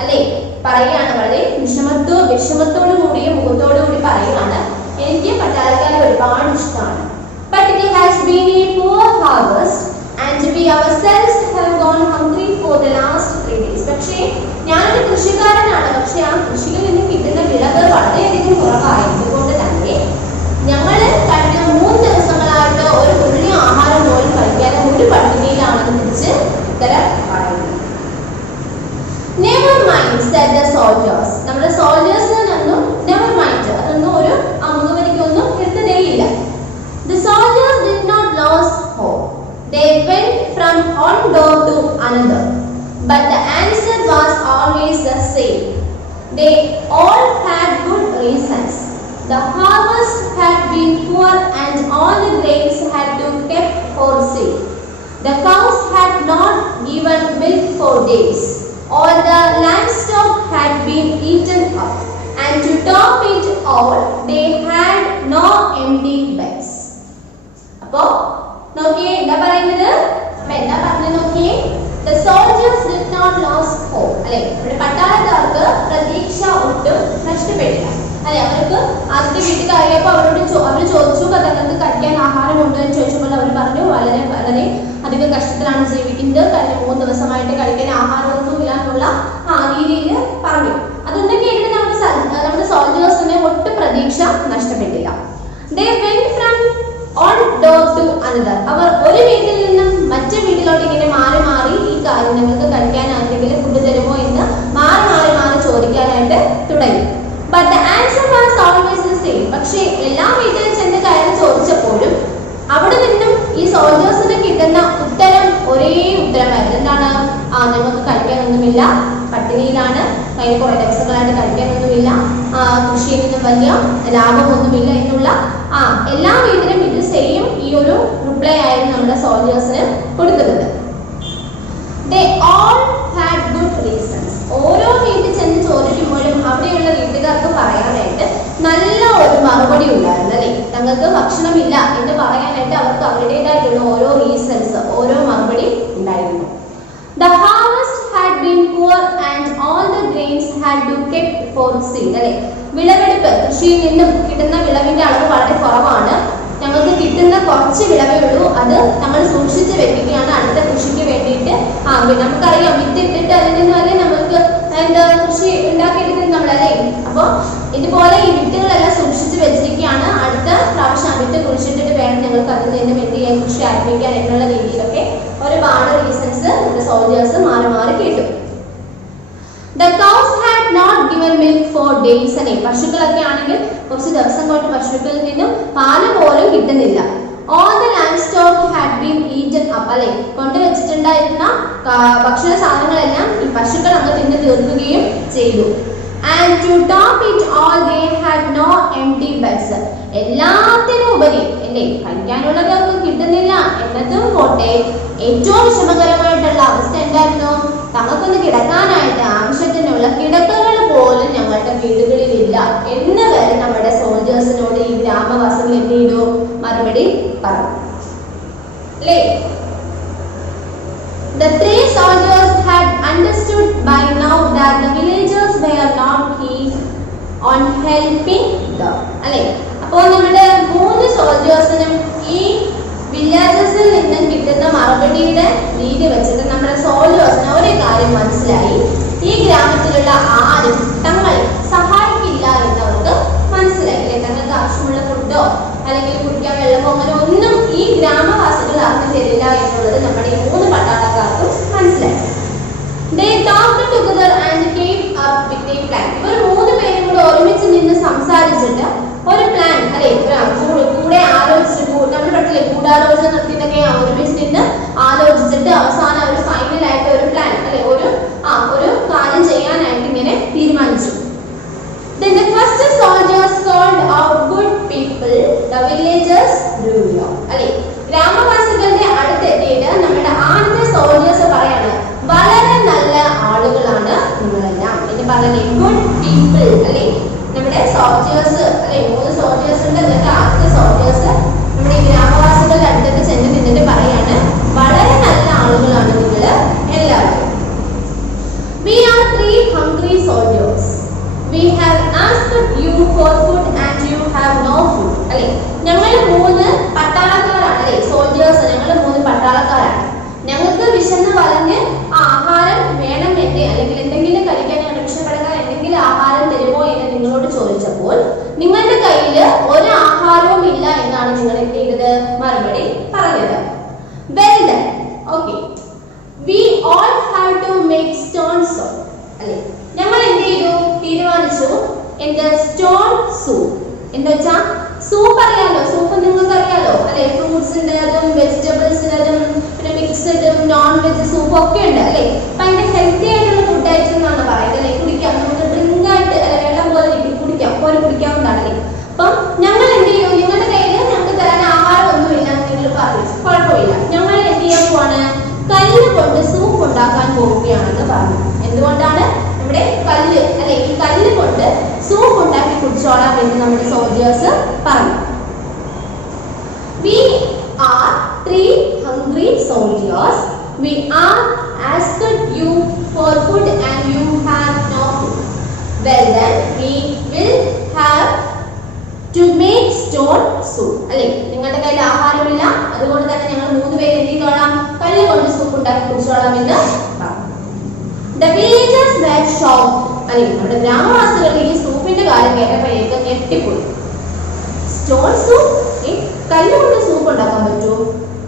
അല്ലേ, പറയുകയാണ് വളരെ വിഷമത്തോടു കൂടിയ മുഖത്തോടു കൂടി പറയുകയാണ്, എനിക്ക് പട്ടാളക്കാരെ ഒരുപാട് ഇഷ്ടമാണ്. But it has been a poor harvest and we ourselves have gone hungry for the last 3 days. പക്ഷേ ഞാനൊരു കൃഷിക്കാരനാണ്, പക്ഷെ ആ കൃഷിയിൽ നിന്ന് കിട്ടുന്ന വിളവ് വളരെയധികം കുറവായതുകൊണ്ട് തന്നെ ഞങ്ങൾ കഴിഞ്ഞ 3 ദിവസങ്ങളായിട്ട് ഒരു തുള്ളി ആഹാരം പോലും കഴിക്കാതെ ഒരു പട്ടിണിയിലാണെന്ന് തിരിച്ച് ഉത്തരം പറയുന്നു. Never mind, said the soldiers. നമ്മുടെ സോൾജേഴ്സിനൊന്നും never mind, അതൊന്നും ഒരു മുഖവരിക്കൊന്നും എടുത്തതേയില്ല. The soldiers did not lose hope. They went from one door to another, but the answer was always the same. They all had good reasons. The harvest had been poor and all the grains had been kept for sale. The cows had not given milk for days. All the livestock had been eaten up, and to top it all, they had no empty beds. അപ്പോൾ നോക്കിയേ എന്താ പറയുന്നത്? എന്താ പറഞ്ഞത് നോക്കിയേ? The soldiers did not lose hope. അല്ലെ, ഇവിടെ പട്ടാളക്കാർക്ക് പ്രതീക്ഷ ഒട്ടും നഷ്ടപ്പെട്ടില്ല. അല്ലെ, അവർക്ക് ആദ്യത്തെ വീട്ടിൽ കയറിയപ്പോൾ അവർ ചോദിച്ചു തങ്ങൾക്ക് കഴിക്കാൻ ആഹാരമുണ്ടോ എന്ന് ചോദിച്ചപ്പോൾ അവർ പറഞ്ഞു വളരെ വളരെ അധികം കഷ്ടത്തിലാണ് ജീവിക്കുന്നത്, കഴിഞ്ഞ 3 ദിവസമായിട്ട് കഴിക്കാൻ ആഹാരമൊന്നുമില്ല എന്നുള്ള രീതിയിൽ പറഞ്ഞു. അതൊന്നും കേട്ടിട്ട് നമ്മുടെ സോൾജേഴ്സിന് ഒട്ടും പ്രതീക്ഷ നഷ്ടപ്പെട്ടില്ല. They went from one door to another. അവർ ഒരു വീട്ടിൽ നിന്നും മറ്റു വീട്ടിലോട്ട് ഇങ്ങനെ മാറി മാറി ഈ കാര്യം നിങ്ങൾക്ക് കഴിക്കാൻ ആരെങ്കിലും ഫുഡ് തരുമോ എന്ന് മാറി മാറി മാറി ചോദിക്കാനായിട്ട് തുടങ്ങി. But the answer was always the same. പക്ഷേ എല്ലാ വീട്ടിലും ചെന്ന് കയറി ചോദിച്ചപ്പോഴും അവിടെ നിന്നും ഈ സോൾജേഴ്സിന് കിട്ടുന്ന ഉത്തരം ഒരേ ഉത്തരമായിരുന്നു. എന്താണ്? ഞങ്ങൾക്ക് കഴിക്കാനൊന്നുമില്ല, പട്ടിണിയിലാണ്, കഴിഞ്ഞ കുറെ ദിവസങ്ങളായിട്ട് കഴിക്കാനൊന്നുമില്ല, കൃഷിയിൽ നിന്നും വലിയ ലാഭമൊന്നുമില്ല എന്നുള്ള എല്ലാ വീട്ടിലും ഇത് സെയിം ഈ ഒരു റിപ്ലൈ ആയിരുന്നു നമ്മുടെ സോൾജേഴ്സിന് കൊടുക്കുന്നത്. They all had good reasons. ഓരോ വീട്ടിൽ ചെന്ന് ചോദിക്കുമ്പോഴും അവിടെയുള്ള വീട്ടുകാർക്ക് പറയാനായിട്ട് നല്ല ഒരു മറുപടി ഉണ്ടായിരുന്നു. അല്ലെ, തങ്ങൾക്ക് ഭക്ഷണമില്ല എന്ന് പറയാനായിട്ട് അവർക്ക് അവരുടേതായിട്ടുള്ള ഓരോ റീസൺസ്, ഓരോ മറുപടി ഉണ്ടായിരുന്നു. The harvest had been poor and all the grains had been kept for sale. അല്ലെ, വിളവെടുപ്പ്, കൃഷിയിൽ നിന്നും കിട്ടുന്ന വിളവിന്റെ അളവ് വളരെ കുറവാണ്. ഞങ്ങൾക്ക് കിട്ടുന്ന കുറച്ച് വിളവേ ഉള്ളൂ, അത് നമ്മൾ സൂക്ഷിച്ച് വെക്കുകയാണ് അടുത്ത കൃഷിക്ക് വേണ്ടിയിട്ട്. നമുക്കറിയാം വിത്തിട്ടിട്ട് അതിൽ നിന്ന് വരെ നമുക്ക് എന്താ കൃഷി ഉണ്ടാക്കിയെടുക്കുന്നത് നമ്മളല്ലേ. അപ്പോൾ ഇതുപോലെ ഈ വിത്തുകളെല്ലാം സൂക്ഷിച്ച് വെച്ചിരിക്കുകയാണ്, അടുത്ത പ്രാവശ്യം വിത്ത് കുഴിച്ചിട്ടിട്ട് വേണം ഞങ്ങൾക്ക് അതിൽ നിന്നും എന്ത് ചെയ്യാൻ, കൃഷി ആരംഭിക്കാൻ എന്നുള്ള രീതിയിലൊക്കെ ഒരുപാട് റീസൺസ് നമ്മുടെ സോൾജേഴ്സ് മാറി മാറി കേട്ടു. The cows had not given milk for days. അല്ലെ, പശുക്കളൊക്കെ ആണെങ്കിൽ കുറച്ച് ദിവസം കൊണ്ട് പശുക്കളിൽ നിന്നും പാല് പോലും കിട്ടുന്നില്ല. All the livestock had been eaten up. അല്ലെ, കൊണ്ടുവച്ചിട്ടുണ്ടായിരുന്ന ഭക്ഷണ സാധനങ്ങളെല്ലാം ഈ പശുക്കൾ അങ്ങ് തിന്ന് തീർക്കുകയും ചെയ്തു. And to top it all, they had no empty beds. എല്ലാത്തിനും ഉപരി അല്ലേ, കഴിക്കാനുള്ളതൊന്നും കിട്ടുന്നില്ല എന്നതും പോട്ടെ, ഏറ്റവും വിഷമകരമായിട്ടുള്ള അവസ്ഥ എന്തായിരുന്നു? തങ്ങൾക്കൊന്ന് കിടക്കാനായിട്ട് ആവശ്യത്തിനുള്ള കിടക്കകൾ പോലും ഞങ്ങളുടെ വീടുകളിലില്ല എന്ന് വരെ നമ്മുടെ സോൾജേഴ്സിനോട് ഈ ഗ്രാമവാസികൾ എന്ത് ചെയ്തു? മറുപടി പറഞ്ഞു. അല്ലേ, the 3 soldiers had understood by now that the villagers were not keen on helping them. അല്ലേ, അപ്പോൾ നമ്മുടെ 3 സോൾജേഴ്സിനും ഈ വില്ലേജസിൽ നിന്നും കിട്ടുന്ന മറുപടിയുടെ രീതി വെച്ചിട്ട് നമ്മുടെ സോൾജേഴ്സിന് ഒരു കാര്യം മനസ്സിലായി, ഈ ഗ്രാമത്തിലുള്ള ആരും തങ്ങളെ സഹായിക്കില്ല എന്നവർക്ക് മനസ്സിലായി. തങ്ങൾക്ക് ആവശ്യമുള്ള ഫുഡോ അല്ലെങ്കിൽ അല്ലെങ്കിൽ കുടിക്കാൻ വെള്ളമോ അങ്ങനെ ഒന്നും ഈ ഗ്രാമവാസികൾ ആർക്കും തരില്ല എന്നുള്ളത് നമ്മുടെ ഈ 3 പട്ടാളക്കാർക്കും മനസ്സിലായി. They talked together and came up with a plan. ഇവർ 3 പേരും കൂടെ ഒരുമിച്ച് നിന്ന് സംസാരിച്ചിട്ട് ഒരു പ്ലാൻ അല്ലെ കൂടെ ആലോചിച്ചിട്ട് നമ്മൾ പറഞ്ഞില്ലേ ഗൂഢാലോചന നടത്തിയിട്ടൊക്കെ ഒരുമിച്ച് നിന്ന് ആലോചിച്ചിട്ട് അവസാനം ഒരു ഫൈനൽ ആയിട്ട് ഒരു പ്ലാൻ അല്ലെ ഒരു കാര്യം ചെയ്യാനായിട്ട് ഇങ്ങനെ തീരുമാനിച്ചു. Then the first soldiers called out good people, the villagers grew up. അല്ലെ ഗ്രാമവാസികളുടെ അടുത്തെത്തിയിട്ട് നമ്മുടെ ആദ്യത്തെ സോൾജേഴ്സ് പറയാണ് വളരെ നല്ല ആളുകളാണ് നിങ്ങളെല്ലാം എന്ന് പറഞ്ഞേ ഗുഡ് പീപ്പിൾ അല്ലെ നമ്മുടെ സോൾജേഴ്സ് അല്ലെ 3 സോൾജേഴ്സ് ഉണ്ട്. എന്നിട്ട് ആദ്യത്തെ സോൾജേഴ്സ് നമ്മുടെ ഗ്രാമവാസികളുടെ അടുത്തേക്ക് ചെന്ന് നിന്നിട്ട് പറയാണ് വളരെ നല്ല ആളുകളാണ് നിങ്ങൾ എല്ലാവരും. We are 3 hungry soldiers. We have asked you for food and you have no food. അല്ലെ ഞങ്ങൾ 3 പട്ടാളക്കാരാണ് അല്ലെ സോൾജേഴ്സ് ഞങ്ങൾ 3 പട്ടാളക്കാരാണ്. ഞങ്ങൾക്ക് വിശന്ന് വലഞ്ഞ് ആഹാരം വേണം അല്ലെങ്കിൽ എന്തെങ്കിലും കഴിക്കാൻ ഞങ്ങൾ രക്ഷപ്പെടാൻ എന്തെങ്കിലും ആഹാരം തരുമോ എന്ന് നിങ്ങളോട് ചോദിച്ചപ്പോൾ നിങ്ങളുടെ കയ്യിൽ ഒരു ആഹാരവും ഇല്ല എന്നാണ് നിങ്ങൾ എന്ത് ചെയ്തത് മറുപടി പറഞ്ഞത്. Well done. Okay. We all have to make stone soup. അല്ലെ ഞങ്ങൾ എന്ത് ചെയ്തു തീരുമാനിച്ചു എന്ത് സ്റ്റോൺ സൂപ്പ് എന്താ വെച്ചാ സൂപ്പ് അറിയാലോ സൂപ്പ് നിങ്ങൾക്ക് അറിയാലോ അല്ലെ ഫ്രൂട്ട്സിൻ്റെതും വെജിറ്റബിൾസിൻ്റെതും പിന്നെ മിക്സ്ഡും നോൺ വെജ് സൂപ്പ് ഒക്കെ ഉണ്ട് അല്ലെ അപ്പൊ അതിന്റെ ഹെൽത്തി ആയിട്ടുള്ള ഫുഡ് ഐറ്റം എന്നാണ് പറയുന്നത് അല്ലെ കുടിക്കാം നമുക്ക് ഡ്രിങ്ക് ആയിട്ട് അല്ലെ വെള്ളം പോലെ കുടിക്കാവുന്നതാണ് അല്ലെ. അപ്പം ഞങ്ങൾ എന്ത് ചെയ്യും നിങ്ങളുടെ കയ്യിൽ ഞങ്ങൾക്ക് തരാൻ ആഹാരം ഒന്നുമില്ല നിങ്ങൾ പറഞ്ഞു കുഴപ്പമില്ല ഞങ്ങൾ എന്ത് ചെയ്യാൻ പോവാണ് കല്ല് കൊണ്ട് സൂപ്പ് ഉണ്ടാക്കാൻ പോവുകയാണെന്ന് പറഞ്ഞു. എന്തുകൊണ്ടാണ് നമ്മുടെ കല്ല് അല്ലെ ഈ കല്ല് കൊണ്ട് സൂപ്പ് ഉണ്ടാക്കി കുടിച്ചോളാം എന്ന് നമ്മുടെ സോൾജേഴ്സ് പറഞ്ഞു. We are 3 hungry soldiers. We are asked you for food and you have no food. Well then we will have to make stone soup. അല്ലെ നിങ്ങളുടെ കയ്യിൽ ആഹാരമില്ല അതുകൊണ്ട് തന്നെ ഞങ്ങൾ 3 പേര് എന്ത് ചെയ്തോളാം കല്ല് കൊണ്ട് സൂപ്പ് ഉണ്ടാക്കി കുടിച്ചോളാം എന്ന് പറഞ്ഞു. The villagers were shocked. അല്ലെ നമ്മുടെ ഗ്രാമവാസികൾ ഈ സൂപ്പിന്റെ കാര്യം കേട്ടപ്പോഴേക്കും ഞെട്ടിപ്പോയി. സ്റ്റോൺ സൂപ്പ് കല്ല് കൊണ്ട് സൂപ്പ് ഉണ്ടാക്കാൻ പറ്റുമോ?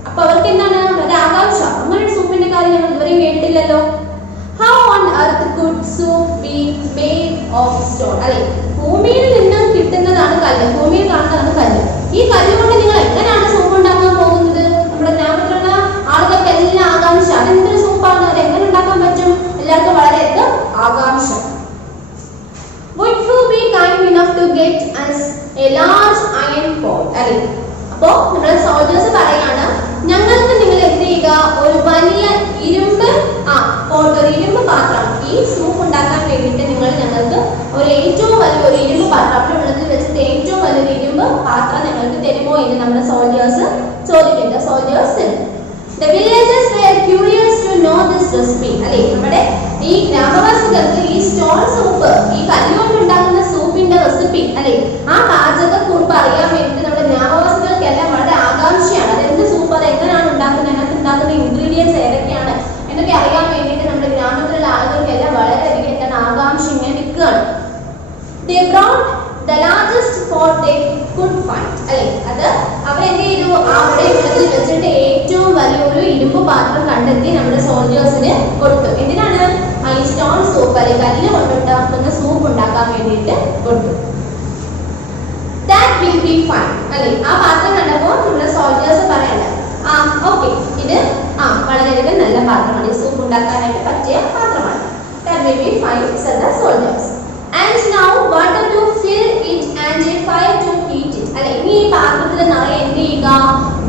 അപ്പൊ അവർക്ക് എന്താണ് ഒരു ആകാംക്ഷ അങ്ങനെ സൂപ്പിന്റെ കാര്യം ഞങ്ങൾ ഇതുവരെയും കേട്ടില്ലല്ലോ. How on earth could soup be made of stone? അല്ലെ ഭൂമിയിൽ നിന്ന് കിട്ടുന്നതാണ് കല്ല് ഭൂമിയിൽ കാണുന്നതാണ് കല്ല്. ഈ കല്ല് കൊണ്ട് നിങ്ങൾ എങ്ങനെയാണ് സൂപ്പ് ഉണ്ടാക്കാൻ പോകുന്നത്? നമ്മുടെ ഗ്രാമത്തിലുള്ള ആളുകൾക്ക് എല്ലാം ആകാംക്ഷ അതെന്തൊരു സൂപ്പാണ് അത് എങ്ങനെ ഉണ്ടാക്കാൻ പറ്റും എല്ലാവർക്കും വളരെയധികം ആകാംക്ഷ. Would you be kind enough to get us a large iron pot? അല്ലെ അപ്പോ നമ്മുടെ സോൾജേഴ്സ് പറയാണ് ഞങ്ങൾക്ക് നിങ്ങൾ എന്ത് ചെയ്യുക ഒരു വലിയ ഇരുമ്പ് ഇരുമ്പ് പാത്രം ഈ സൂപ്പ് ഉണ്ടാക്കാൻ വേണ്ടിയിട്ട് നിങ്ങൾ ഞങ്ങൾക്ക് ഒരു ഏറ്റവും വലിയ ഒരു ഇരുമ്പ് പാത്രം അവിടെ ഉള്ളതിൽ വെച്ചിട്ട് ഏറ്റവും വലിയൊരു ഇരുമ്പ് പാത്രം ഞങ്ങൾക്ക് തരുമോ എന്ന് നമ്മുടെ സോൾജേഴ്സ് ചോദിക്കുന്നത്. Soldiers The villagers were curious to know this recipe. അല്ലെ നമ്മുടെ ഈ ഗ്രാമവാസികൾക്ക് ഈ സ്റ്റോൺ സൂപ്പ് ഈ കല്ലുകൊണ്ട് ഉണ്ടാക്കുന്ന സൂപ്പിന്റെ റെസിപ്പി അല്ലെ ആ പാചകക്കുറിപ്പ് അറിയാൻ വേണ്ടിയിട്ട് നമ്മുടെ ഗ്രാമവാസികൾക്ക് എല്ലാം വളരെ ആകാംക്ഷയാണ്. അതെന്ത് സൂപ്പ് അത് എങ്ങനെയാണ് ഉണ്ടാക്കുന്നത് അതിനകത്ത് ഉണ്ടാക്കുന്ന ഇൻഗ്രീഡിയൻസ് ഏതൊക്കെയാണ് എന്നൊക്കെ അറിയാൻ വേണ്ടിയിട്ട് നമ്മുടെ ഗ്രാമത്തിലുള്ള ആളുകൾക്കെല്ലാം വളരെയധികം എന്താണ് ആകാംക്ഷ ഇങ്ങനെ നിൽക്കുകയാണ്. They brought the largest pot they could find. അല്ലെ അത് അവരെന്ത് ചെയ്തു അവിടെ ഇവിടത്തിൽ വെച്ചിട്ട് ഏറ്റവും വലിയൊരു ഇരുമ്പ് പാത്രം കണ്ടെത്തി നമ്മുടെ സോൾജേഴ്സിന് കൊടുത്തു. എന്തിനാണ് ഈ സ്റ്റോൺ സൂപ്പ് അല്ലെ കല്ല് കൊണ്ടുണ്ടാക്കുന്ന സൂപ്പ് ഉണ്ടാക്കാൻ വേണ്ടിയിട്ട് കൊടുത്തു. That will be fine. അല്ലെ ആ പാത്രം കണ്ടപ്പോൾ നമ്മുടെ സോൾജേഴ്സ് പറയണ്ട ഓക്കെ ഇത് വളരെയധികം നല്ല പാത്രമാണ് ഈ സൂപ്പ് ഉണ്ടാക്കാനായിട്ട് പറ്റിയ പാത്രമാണ്. That will be fine, said the soldiers. And now water to fill it and a fire to heat it. അല്ലെ ഇനി ഈ പാത്രത്തിൽ നിറയെ എന്ത് ചെയ്യുക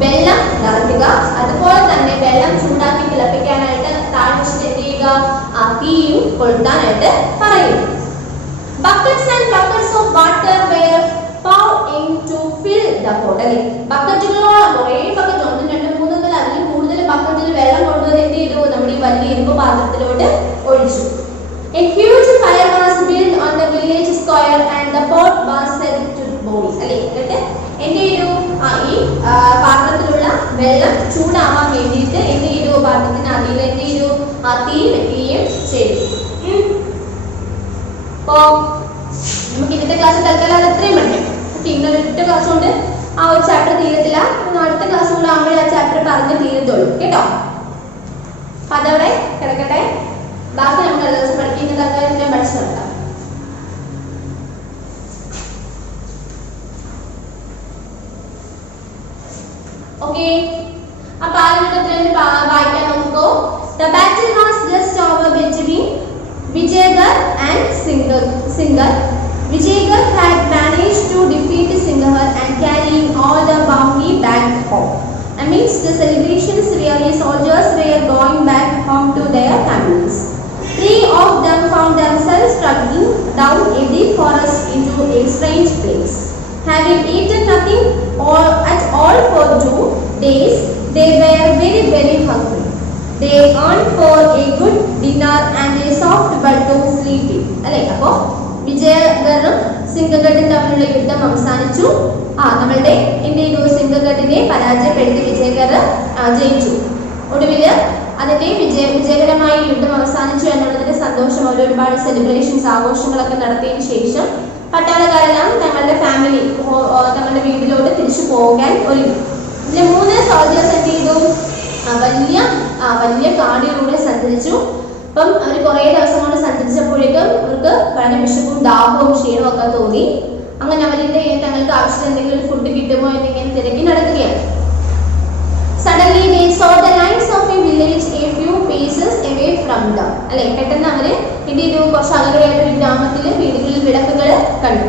വെള്ളം നിറയ്ക്കുക അതുപോലെ തന്നെ വെള്ളം ചൂടാക്കി തിളപ്പിക്കാനായിട്ട് താഴ്ച എന്ത് ചെയ്യുക തീയും കൊളുത്താനായിട്ട് പറയുന്നു. Buckets and buckets of water were poured in to fill the pot. അല്ലെ ബക്കറ്റുകളോളം കുറേ ബക്കറ്റ് 1 2 3 4 അതിൽ കൂടുതൽ ബക്കറ്റിൽ വെള്ളം കൊണ്ടുവന്ന് എന്ത് ചെയ്തു നമ്മുടെ ഈ വലിയ ഇരുമ്പ് പാത്രത്തിലോട്ട് ഒഴിച്ചു. A huge fire was built on the village square and the pot was set to boil. അല്ലെ എന്നിട്ട് എന്ത് ചെയ്തു ഈ പാത്രത്തിലുള്ള വെള്ളം ചൂടാവാൻ വേണ്ടിയിട്ട് എന്ത് ചെയ്തു പാത്രത്തിന് അടിയിൽ എന്ത് ചെയ്തു തീ വെക്കുകയും ചെയ്തു. അപ്പോ നമുക്ക് ഇന്നത്തെ ക്ലാസ് തൽക്കാലം എത്രയും പഠിക്കാം. ഇന്നൊരു ഒറ്റ ക്ലാസ് കൊണ്ട് ആ ഒരു ചാപ്റ്റർ തീരത്തില്ല. അടുത്ത ക്ലാസ്സുകളാകുമ്പോഴേ ആ ചാപ്റ്റർ പറഞ്ഞ് തീരത്തുള്ളൂ കേട്ടോ. അപ്പൊ അതവിടെ കിടക്കട്ടെ. ബാക്കി നമുക്ക് അടുത്ത ദിവസം പഠിക്കുന്നതൊക്കെ പഠിച്ചു നോക്കാം. ഓക്കെ, അപ്പൊ ആദ്യത്തെ വായിക്കാൻ നോക്കൂ. The battle was just over between Vijaygarh and Singhar. Vijaygarh had managed to defeat Singhar and carrying all the bounty back home. Amidst the celebrations, really soldiers were going back home to their families. 3 of them found themselves struggling down a deep forest into a strange place. Having eaten nothing at all for 2 days, they were very, very hungry. They yearned for a good dinner and a soft bed to sleep in. അല്ലേ, അപ്പോൾ വിജയഗറും സിംഗഘട്ടും തമ്മിലുള്ള യുദ്ധം അവസാനിച്ചു. നമ്മളുടെ എന്ത് ചെയ്തു, സിംഗഘട്ടിനെ പരാജയപ്പെടുത്തി വിജയഗർ ജയിച്ചു. ഒടുവില് അതിന്റെ വിജയകരമായി യുദ്ധം അവസാനിച്ചു എന്നുള്ളതിന്റെ സന്തോഷം ഒരുപാട് സെലിബ്രേഷൻസ് ആഘോഷങ്ങളൊക്കെ നടത്തിയതിനു ശേഷം പട്ടാളക്കാരെല്ലാം തങ്ങളുടെ ഫാമിലി തങ്ങളുടെ വീട്ടിലോട്ട് തിരിച്ചു പോകാൻ ഒരുങ്ങി. ഇതിലെ 3 സോൾജേഴ്സ് എന്ത് ചെയ്തു, വലിയ കാടിലൂടെ സഞ്ചരിച്ചു. അപ്പം അവർ കുറേ ദിവസം കൊണ്ട് സഞ്ചരിച്ചപ്പോഴേക്കും അവർക്ക് വളരെ വിശപ്പും ദാഹവും ക്ഷീണവും ഒക്കെ തോന്നി. അങ്ങനെ അവരിന്റെ തങ്ങൾക്ക് ആവശ്യത്തിന് എന്തെങ്കിലും ഫുഡ് കിട്ടുമോ എന്നിങ്ങനെ തിരക്കി നടക്കുകയാണ്. Suddenly they saw the lights of a village a few paces away from them. അല്ലേ, പെട്ടെന്ന് അവര് എന്ത് ചെയ്തു, കുറച്ച് അകലെയായിട്ട് ഒരു ഗ്രാമത്തിലെ വീടുകളിൽ വിളക്കുകൾ കണ്ടു.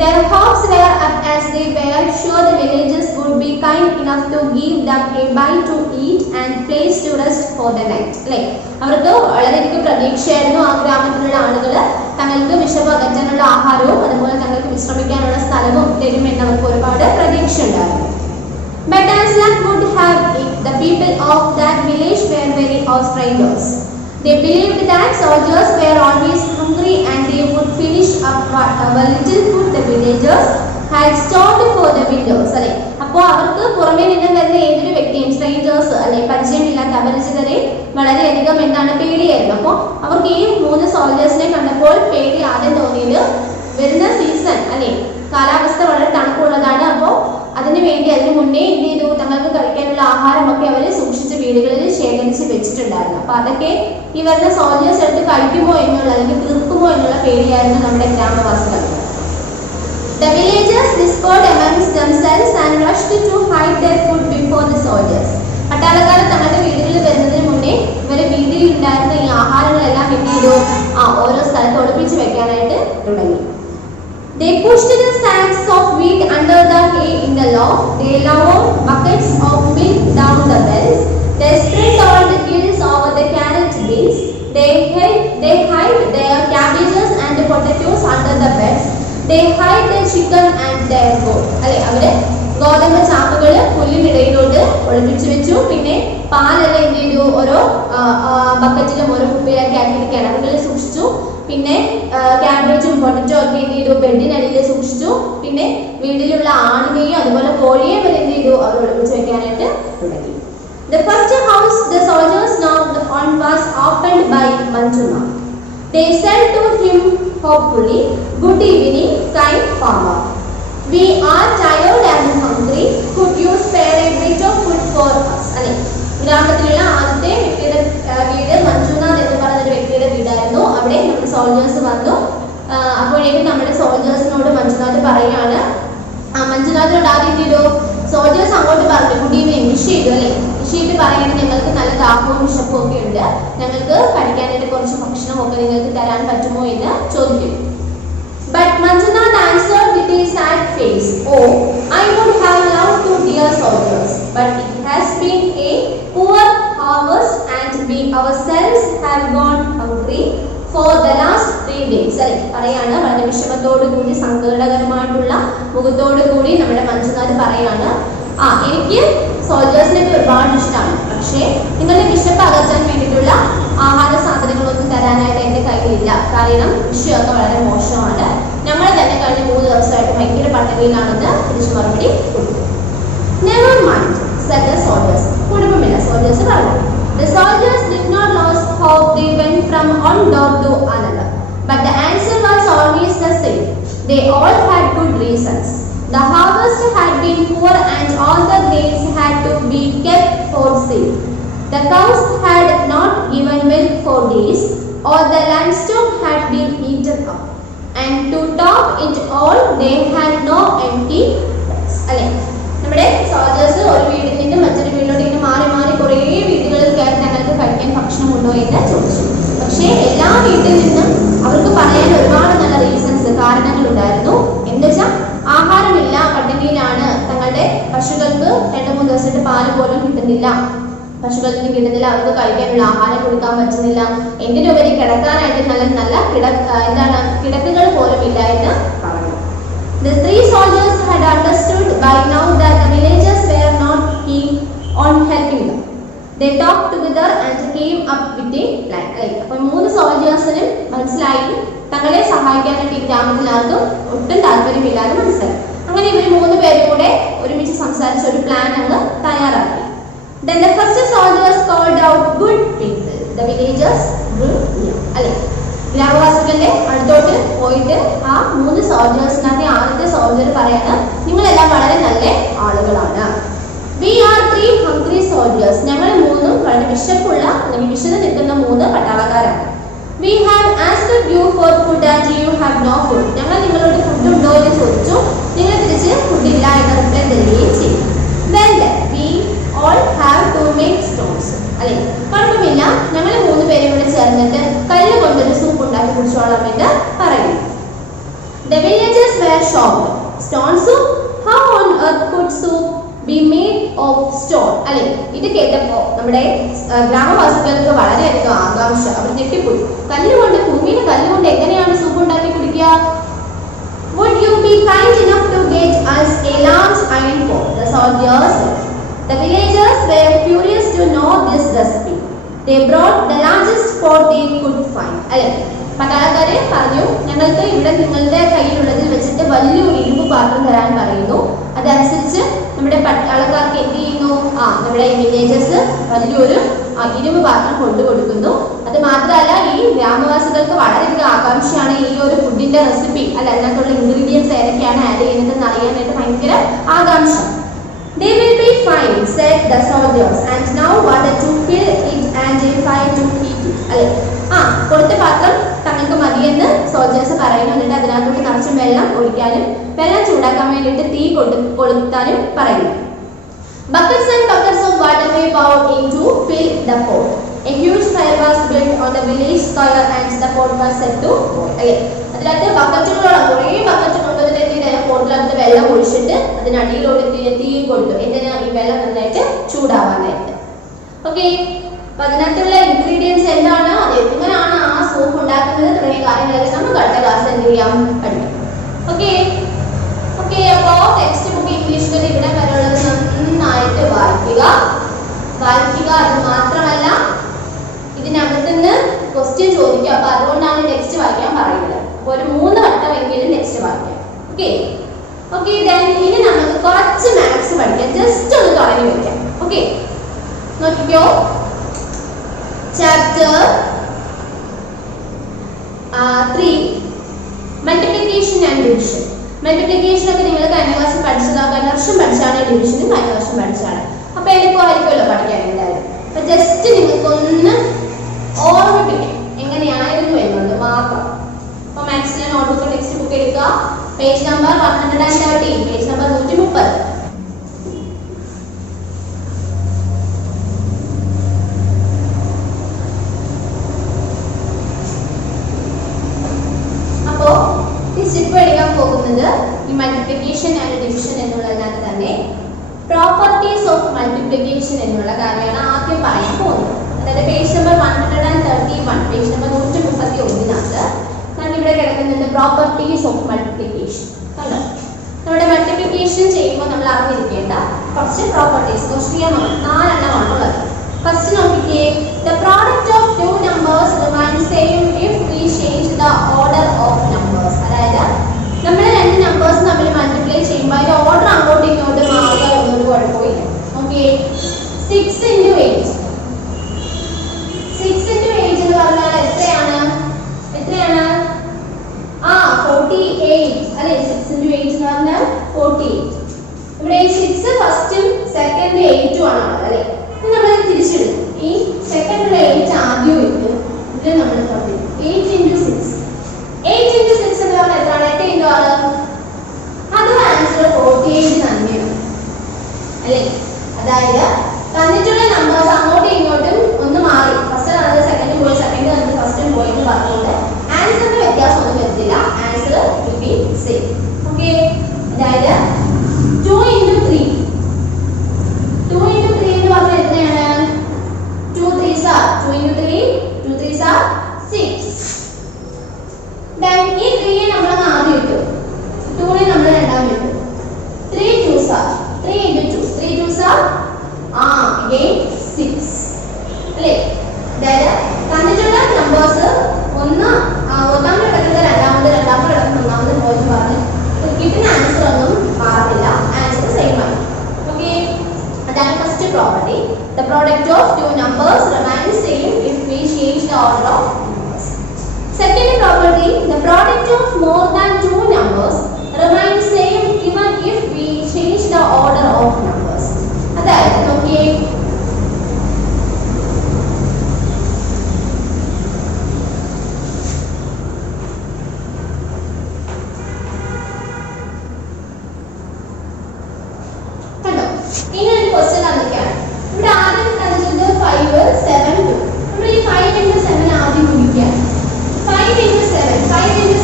Their hopes were up as they were sure the villagers would be kind enough to give them a bite to eat and place to rest for the night. അല്ലേ, അവർക്ക് വളരെയധികം പ്രതീക്ഷയായിരുന്നു ആ ഗ്രാമത്തിലുള്ള ആളുകൾ തങ്ങൾക്ക് വിശപ്പ് അകറ്റാനുള്ള ആഹാരവും അതുപോലെ തങ്ങൾക്ക് വിശ്രമിക്കാനുള്ള സ്ഥലവും തരുമെന്ന് അവർക്ക് ഒരുപാട് പ്രതീക്ഷ ഉണ്ടായിരുന്നു. But as luck would have it, the people of that village were very outrageous. They believed that soldiers were always hungry and they would finish up whatever little food the villagers had stored for the windows. അല്ലേ, അപ്പോൾ അവർക്ക് പുറമേ നിന്ന് വരുന്ന ഏതൊരു വ്യക്തിയും സ്ട്രേഞ്ചേഴ്സ് അല്ലെ പരിചയമില്ലാത്ത അപരിചിതരെ വളരെയധികം എന്താണ് പേടിയായിരുന്നു. അപ്പോൾ അവർക്ക് ഈ 3 സോൾജേഴ്സിനെ കണ്ടപ്പോൾ പേടി ആദ്യം തോന്നിയത് വരുന്ന സീസൺ അല്ലെ കാലാവസ്ഥ വളരെ തണുപ്പുള്ളതാണ്. അപ്പോൾ അതിനു മുന്നേ എന്ത് ചെയ്തു, തങ്ങൾക്ക് കഴിക്കാനുള്ള ആഹാരമൊക്കെ അവർ സൂക്ഷിച്ച് വീടുകളിൽ ശേഖരിച്ച് വെച്ചിട്ടുണ്ടായിരുന്നു. അപ്പൊ അതൊക്കെ ഈ വരുന്ന സോൾജേഴ്സ് എടുത്ത് കഴിക്കുമോ എന്നുള്ള അല്ലെങ്കിൽ തീർക്കുമോ എന്നുള്ള പേടിയായിരുന്നു നമ്മുടെ ഗ്രാമവാസികൾക്ക്. The villagers whispered amongst themselves and rushed to hide their food before the soldiers. പട്ടാളക്കാർ തങ്ങളുടെ വീടുകളിൽ വരുന്നതിന് മുന്നേ ഇവരെ വീട്ടിൽ ഉണ്ടായിരുന്ന ഈ ആഹാരങ്ങളെല്ലാം എന്ത് ചെയ്തു, ഓരോ സ്ഥലത്ത് ഒളിപ്പിച്ച് വെക്കാനായിട്ട് തുടങ്ങി. They pushed the sacks of wheat under the hay in the loft. They lowered buckets of milk down the wells. They spread all the hills over the carrot bins. They hid their cabbages and potatoes under the beds. They hid the chicken and their goat. അല്ലെ, അവര് ഗോതമ്പ് ചാക്കുകൾ പുല്ലിനിടയിലോട്ട് ഒളിപ്പിച്ചു വെച്ചു. പിന്നെ പാലെല്ലാം എന്ത് ചെയ്തു, ഓരോ ബക്കറ്റിലും ഓരോ കുപ്പിയിലൊക്കെ ആക്കി കിണറുകളിൽ സൂക്ഷിച്ചു. പിന്നെ ക്യാബേജും പൊട്ടറ്റോ ഒക്കെ എന്ത് ചെയ്തു, ബെഡിനടിയിൽ സൂക്ഷിച്ചു. പിന്നെ വീട്ടിലുള്ള ആണിനെയും അതുപോലെ കോഴിയെ വരെ എന്ത് ചെയ്തു, അവർ ഒളിപ്പിച്ചു വെക്കാനായിട്ട് തുടങ്ങി. The first house the soldiers knocked on was opened by Manjuna. They said to him hopefully, "Good evening, kind farmer. We are tired and hungry. Could you spare a bit of food for us?" അല്ലെ, ഗ്രാമത്തിലുള്ള ആദ്യത്തെ വ്യക്തിയുടെ വീട് മഞ്ജുനാഥ് എന്ന് പറയുന്ന ഒരു വ്യക്തിയുടെ വീടായിരുന്നു. അവിടെ നമ്മുടെ സോൾജേഴ്സ് വന്നു. അപ്പോഴേക്കും നമ്മുടെ സോൾജേഴ്സിനോട് മഞ്ജുനാഥ് പറയാണ്, മഞ്ജുനാഥിനോട് ആദ്യം എന്ത് ചെയ്തു, സോൾജേഴ്സ് അങ്ങോട്ട് പറഞ്ഞു, ഗുഡ് ഈവനിങ് വിഷ് ചെയ്തു അല്ലെ. വിഷ് ചെയ്ത് പറയുന്നത്, ഞങ്ങൾക്ക് നല്ല ദാഹവും വിശപ്പും ഒക്കെ ഉണ്ട്, ഞങ്ങൾക്ക് കഴിക്കാനായിട്ട് കുറച്ച് ഭക്ഷണമൊക്കെ നിങ്ങൾക്ക് തരാൻ പറ്റുമോ എന്ന് ചോദിക്കും. But Manjunath answered with a sad face, "Oh, I would have loved to, dear soldiers, but it has been a poor harvest and we ourselves have gone hungry for the last 3 days." അല്ലെ, പറയാണ് വളരെ വിഷമത്തോടു കൂടി സങ്കടകരമായിട്ടുള്ള മുഖത്തോടു കൂടി നമ്മുടെ മഞ്ജുനാഥ് പറയാണ്, എനിക്ക് സോൾജേഴ്സിനെ ഒരുപാട് ഇഷ്ടമാണ്, പക്ഷേ നിങ്ങളുടെ വിശപ്പ് അകറ്റാൻ വേണ്ടിയിട്ടുള്ള ആഹാര സാധനങ്ങളൊന്നും തരാനായിട്ട് എൻ്റെ കയ്യിലില്ല. കാരണം വിഷയമൊക്കെ വളരെ മോശമാണ്, ഞങ്ങൾ തന്നെ കഴിഞ്ഞ 3 ദിവസമായിട്ട് ഭയങ്കര പട്ടിണിയിലാണെന്ന് തിരിച്ചു മറുപടി കൊടുത്തു. Never mind, said the soldiers. കുഴപ്പമില്ല, സോൾജേഴ്സ് പറഞ്ഞു. The soldiers did not lose hope. They went from one door to another, but the answer was always the same. They all had good reasons. The harvest had been poor and all the grains had to be kept for sale. The cows had not given milk for days, or the livestock had been eaten up. And to top it all, they had no empty bags. അല്ലേ, നമ്മുടെ സോൾജേഴ്സ് ഒരു വീട്ടിൽ നിന്ന് മറ്റൊരു വീട്ടിലോട്ട് ഇങ്ങനെ മാറി മാറി കുറേ വീടുകളിൽ കയറി ഞങ്ങൾക്ക് കഴിക്കാൻ ഭക്ഷണമുണ്ടോ എന്ന് ചോദിച്ചു. പക്ഷേ എല്ലാ വീട്ടിൽ നിന്നും അവർക്ക് പറയാൻ ഒരുപാട് നല്ല റീസൺസ്, കാരണങ്ങളുണ്ടായിരുന്നു. എന്നുവെച്ചാൽ ആഹാരമില്ല, പട്ടിണിയിലാണ്, തങ്ങളുടെ പശുക്കൾക്ക് 2-3 ദിവസമായിട്ട് പാല് പോലും കിട്ടുന്നില്ല, പശുക്കൾക്ക് കിട്ടുന്നില്ല, അവർക്ക് കഴിക്കാനുള്ള ആഹാരം കൊടുക്കാൻ പറ്റുന്നില്ല, എന്തിനുപരി കിടക്കാനായിട്ട് നല്ല നല്ല കിടക്കുകൾ പോലും ഇല്ല എന്ന് പറഞ്ഞു. The 3 soldiers had understood by now that the villagers were not keen on helping them. They talked together and came up with a plan. അപ്പോൾ 3 സോൾജേഴ്സിനും മനസ്സിലായി തങ്ങളെ സഹായിക്കാനായിട്ട് ഈ ഗ്രാമത്തിൽ ആർക്കും ഒട്ടും താല്പര്യമില്ലാതെ മനസ്സിലായി. അങ്ങനെ ഇവർ 3 പേരും കൂടെ ഒരുമിച്ച് സംസാരിച്ച് ഒരു പ്ലാൻ അങ്ങ് തയ്യാറാക്കി. Then the first soldiers called out, "Good people." The villagers grew near. അല്ലേ, ഗ്രാമവാസികളുടെ അടുത്തോട്ട് പോയിട്ട് ആ 3 സോൾജേഴ്സിനകത്ത് ആദ്യത്തെ സോൾജർ പറയാണ്, നിങ്ങളെല്ലാം വളരെ നല്ല ആളുകളാണ്. We are 3 hungry soldiers. ഞങ്ങൾ 3 വളരെ വിശപ്പുള്ള അല്ലെങ്കിൽ വിശന്ന് നിൽക്കുന്ന 3 പട്ടാളക്കാരാണ്. We have asked you for food and you have no food. ഞങ്ങൾ നിങ്ങളോട് ഫുഡ് ഉണ്ടോ എന്ന് ചോദിച്ചു, നിങ്ങൾ തിരിച്ച് ഫുഡ് ഇല്ല എന്ന് റിപ്ലൈ തരികയും ചെയ്യും. Then we all have to make stones. അല്ലേ, കുഴപ്പമില്ല, ഞങ്ങൾ 3 പേരും കൂടെ ചേർന്നിട്ട് കല്ല് കൊണ്ടൊരു സൂപ്പ് ഉണ്ടാക്കി കുടിച്ചോളാം എന്ന് പറയുന്നു. The villagers were shocked. Stone soup? How on earth could soup be made of stone? അല്ലേ, ഇത് കേട്ടപ്പോൾ നമ്മുടെ ഗ്രാമവാസികൾക്ക് വളരെയധികം ആകാംക്ഷ, അവർ ഞെട്ടിപ്പോയി. കല്ലുകൊണ്ട്, ഭൂമിയിലെ കല്ലുകൊണ്ട് എങ്ങനെയാണ് സൂപ്പ് ഉണ്ടാക്കി കുടിക്കുക? Would you be kind enough to get us a large iron pot? The soldiers said. The villagers were curious to know this recipe. They brought the largest pot they could find. അല്ലേ, പട്ടാളക്കാരെ പറഞ്ഞു, ഞങ്ങൾക്ക് ഇവിടെ നിങ്ങളുടെ കയ്യിലുള്ളതിൽ വെച്ചിട്ട് വലിയൊരു ഇരുമ്പ് പാത്രം തരാൻ പറയുന്നു. അതനുസരിച്ച് നമ്മുടെ പട്ടാളക്കാർക്ക് എന്ത് ചെയ്യുന്നു, നമ്മുടെ വില്ലേജേഴ്സ് വലിയൊരു ഇരുമ്പ് പാത്രം കൊണ്ടുകൊടുക്കുന്നു. അത് മാത്രമല്ല, ഈ ഗ്രാമവാസികൾക്ക് വളരെയധികം ആകാംക്ഷയാണ് ഈ ഒരു ഫുഡിന്റെ റെസിപ്പി, അല്ല അതിനകത്തുള്ള ഇൻഗ്രീഡിയൻസ് ഏതൊക്കെയാണ് ആഡ് ചെയ്യുന്നതെന്ന് അറിയാനായിട്ട് ഭയങ്കര ആകാംക്ഷ. They will be fine, said the soldiers, and now water to fill it and a fire to heat it. അല്ലേ, കൊടുത്ത പാത്രം തങ്ങൾക്ക് മതിയെന്ന് സോൾജേഴ്സ് പറയുന്നു. എന്നിട്ട് അതിനകത്തോട്ട് നിറച്ച് വെള്ളം ഒഴിക്കാനും വെള്ളം ചൂടാക്കാൻ വേണ്ടിയിട്ട് തീ കൊളുത്താനും പറയുന്നു. Buckets and buckets of water were poured in to fill the pot. A huge fire was built on the village square and the pot was set to boil. അല്ലേ, അതിനകത്ത് ബക്കറ്റുകളോളം കുറേ ബക്കറ്റ് കൊണ്ടുവന്നിട്ട് പോട്ടിനകത്ത് വെള്ളം ഒഴിച്ചിട്ട് അതിനടിയിലോട്ട് തീ കൊടുത്തു. എന്തിനാ? ഈ വെള്ളം നന്നായിട്ട് ചൂടാവാനായിട്ട്. ഓക്കെ, അപ്പൊ അതിനകത്തുള്ള ഇൻഗ്രീഡിയൻസ് എന്താണ്, അത് എങ്ങനെയാണ് ആ സൂപ്പ് ഉണ്ടാക്കുന്നത് തുടങ്ങിയ കാര്യങ്ങളൊക്കെ നമുക്ക് അടുത്ത ക്ലാസ് എന്ത് ചെയ്യാം, പഠിക്കാം. ഓക്കെ ഓക്കെ അപ്പോ ടെക്സ്റ്റ് ബുക്ക് ഇംഗ്ലീഷിൽ ഇവിടെ വരെയുള്ളത് നന്നായിട്ട് വായിക്കുക. അത് മാത്രമല്ല ഇതിനകത്ത് നിന്ന് ക്വസ്റ്റ്യൻ ചോദിക്കുക. അപ്പൊ അതുകൊണ്ടാണ് ടെക്സ്റ്റ് വായിക്കാൻ പറയുന്നത്. അപ്പൊ ഒരു 3 വട്ടമെങ്കിലും ടെക്സ്റ്റ് വായിക്കാം. ഓക്കെ ഓക്കെ ഇനി നമുക്ക് കുറച്ച് മാത്സ് പഠിക്കാം. ജസ്റ്റ് ഒന്ന് തുടങ്ങി വെക്കാം. ഓക്കെ, നോക്കിക്കോ. Chapter 3 multiplication and division. Multiplication ഒക്കെ നിങ്ങൾ കഴിഞ്ഞ ക്ലാസ്സിൽ പഠിച്ചതാണ്, കഴിഞ്ഞ വർഷം പഠിച്ചാണ്. ഡിവിഷനും കഴിഞ്ഞ വർഷം പഠിച്ചാണ്. അപ്പൊ എളുപ്പമായിരിക്കുമല്ലോ പഠിക്കാൻ എന്തായാലും. അപ്പൊ ജസ്റ്റ് നിങ്ങൾക്കൊന്ന് ഓർമ്മിപ്പിക്കാം എങ്ങനെയായിരുന്നു എന്നുള്ളത് മാത്രം. അപ്പൊ മാത്സിലെ നോട്ട്ബുക്ക് ടെക്സ്റ്റ് ബുക്ക് എടുക്കുക. Page number 130, page number 130. അപ്പോ ഈ സ്റ്റിപ്പ് എടുക്കാൻ പോകുന്നത് ഈ മൾട്ടിപ്ലിക്കേഷൻ ആൻഡ് ഡിവിഷൻ എന്നുള്ളതിനകത്ത് തന്നെ പ്രോപ്പർട്ടീസ് ഓഫ് മൾട്ടിപ്ലിക്കേഷൻ എന്നുള്ള കാര്യമാണ് ആദ്യം പറയാൻ പോകുന്നത്. അതായത് പേജ് നമ്പർ 131, പേജ് നമ്പർ 131 ഇവിടെ കിടക്കുന്നുണ്ട് പ്രോപ്പർട്ടീസ് ഓഫ് മൾട്ടിപ്ലിക്കേഷൻ. കണ്ടോ, നമ്മുടെ മൾട്ടിപ്ലിക്കേഷൻ ചെയ്യുമ്പോൾ നമ്മൾ അറിഞ്ഞിരിക്കേണ്ട കുറച്ച് പ്രോപ്പർട്ടീസ്, കുറച്ച് 4 എണ്ണമാണുള്ളത്. ഫസ്റ്റ് നോക്കിക്കേ, the product of 2 numbers remains same if we change the order of numbers. അതായത് നമ്മൾ 2 നമ്പേഴ്സ് തമ്മിൽ മൾട്ടിപ്ലൈ ചെയ്യുമ്പോൾ അതിന്റെ ഓർഡർ അങ്ങോട്ടും ഇങ്ങോട്ടും മാറുക എന്നൊരു കുഴപ്പമില്ല. ഓക്കെ, 6 into 8 എന്ന് പറഞ്ഞാൽ എത്രയാണ് 48 അല്ലെ? 6 into 8 എന്ന് പറഞ്ഞാൽ 48. അതായത് തന്നിട്ടുള്ള നമ്പേഴ്സ് അങ്ങോട്ടും ഇങ്ങോട്ടും ഒന്ന് മാറി ഫസ്റ്റ് തന്നത് സെക്കൻഡ് പോയി സെക്കൻഡ് തന്നത് ഫസ്റ്റും പോയി എന്ന് പറഞ്ഞുകൊണ്ട് ആൻസറിന്റെ വ്യത്യാസം ഒന്നും വരത്തില്ല. Answer will be same. Okay, അതായത് 2 into 3 എന്ന് പറഞ്ഞാൽ എത്രയാണ്? 2 3s are 2 into 3 2 3s are 6. then ഈ 3 നെ നമ്മൾ ആദ്യം ഇട്ടു, 2 നെ നമ്മൾ രണ്ടാമത് ഇട്ടു. 3 2s are 3 into 2 3 2s are again 6 അല്ലേ? അതായത് തന്നിട്ടുള്ള നമ്പേഴ്സ് ഒന്ന് ഒന്നാമത് കിടക്കുന്നത് രണ്ടാമത് രണ്ടാമത് കിടക്കുന്നത് ഒന്നാമത് പോയി പറഞ്ഞു കിട്ടുന്ന ആൻസർ ഒന്നും മാറില്ല. ആൻസർ സെയിം ആണ്. ഓക്കെ, അതാണ് first property. The product of two numbers remains same if we change the order of numbers. Second property, the product of more than two numbers remains same even if we change the order of numbers. അതായത് നോക്കിയേ, ഇങ്ങനൊരു ക്വസ്റ്റ്യൻ തന്നിരിക്കുകയാണ്. ഇവിടെ ആദ്യം തന്നിട്ടുണ്ട് 5 7 2. നമ്മൾ ഈ 5 into 7 ആദ്യം ഗുണിക്കുക. 5 into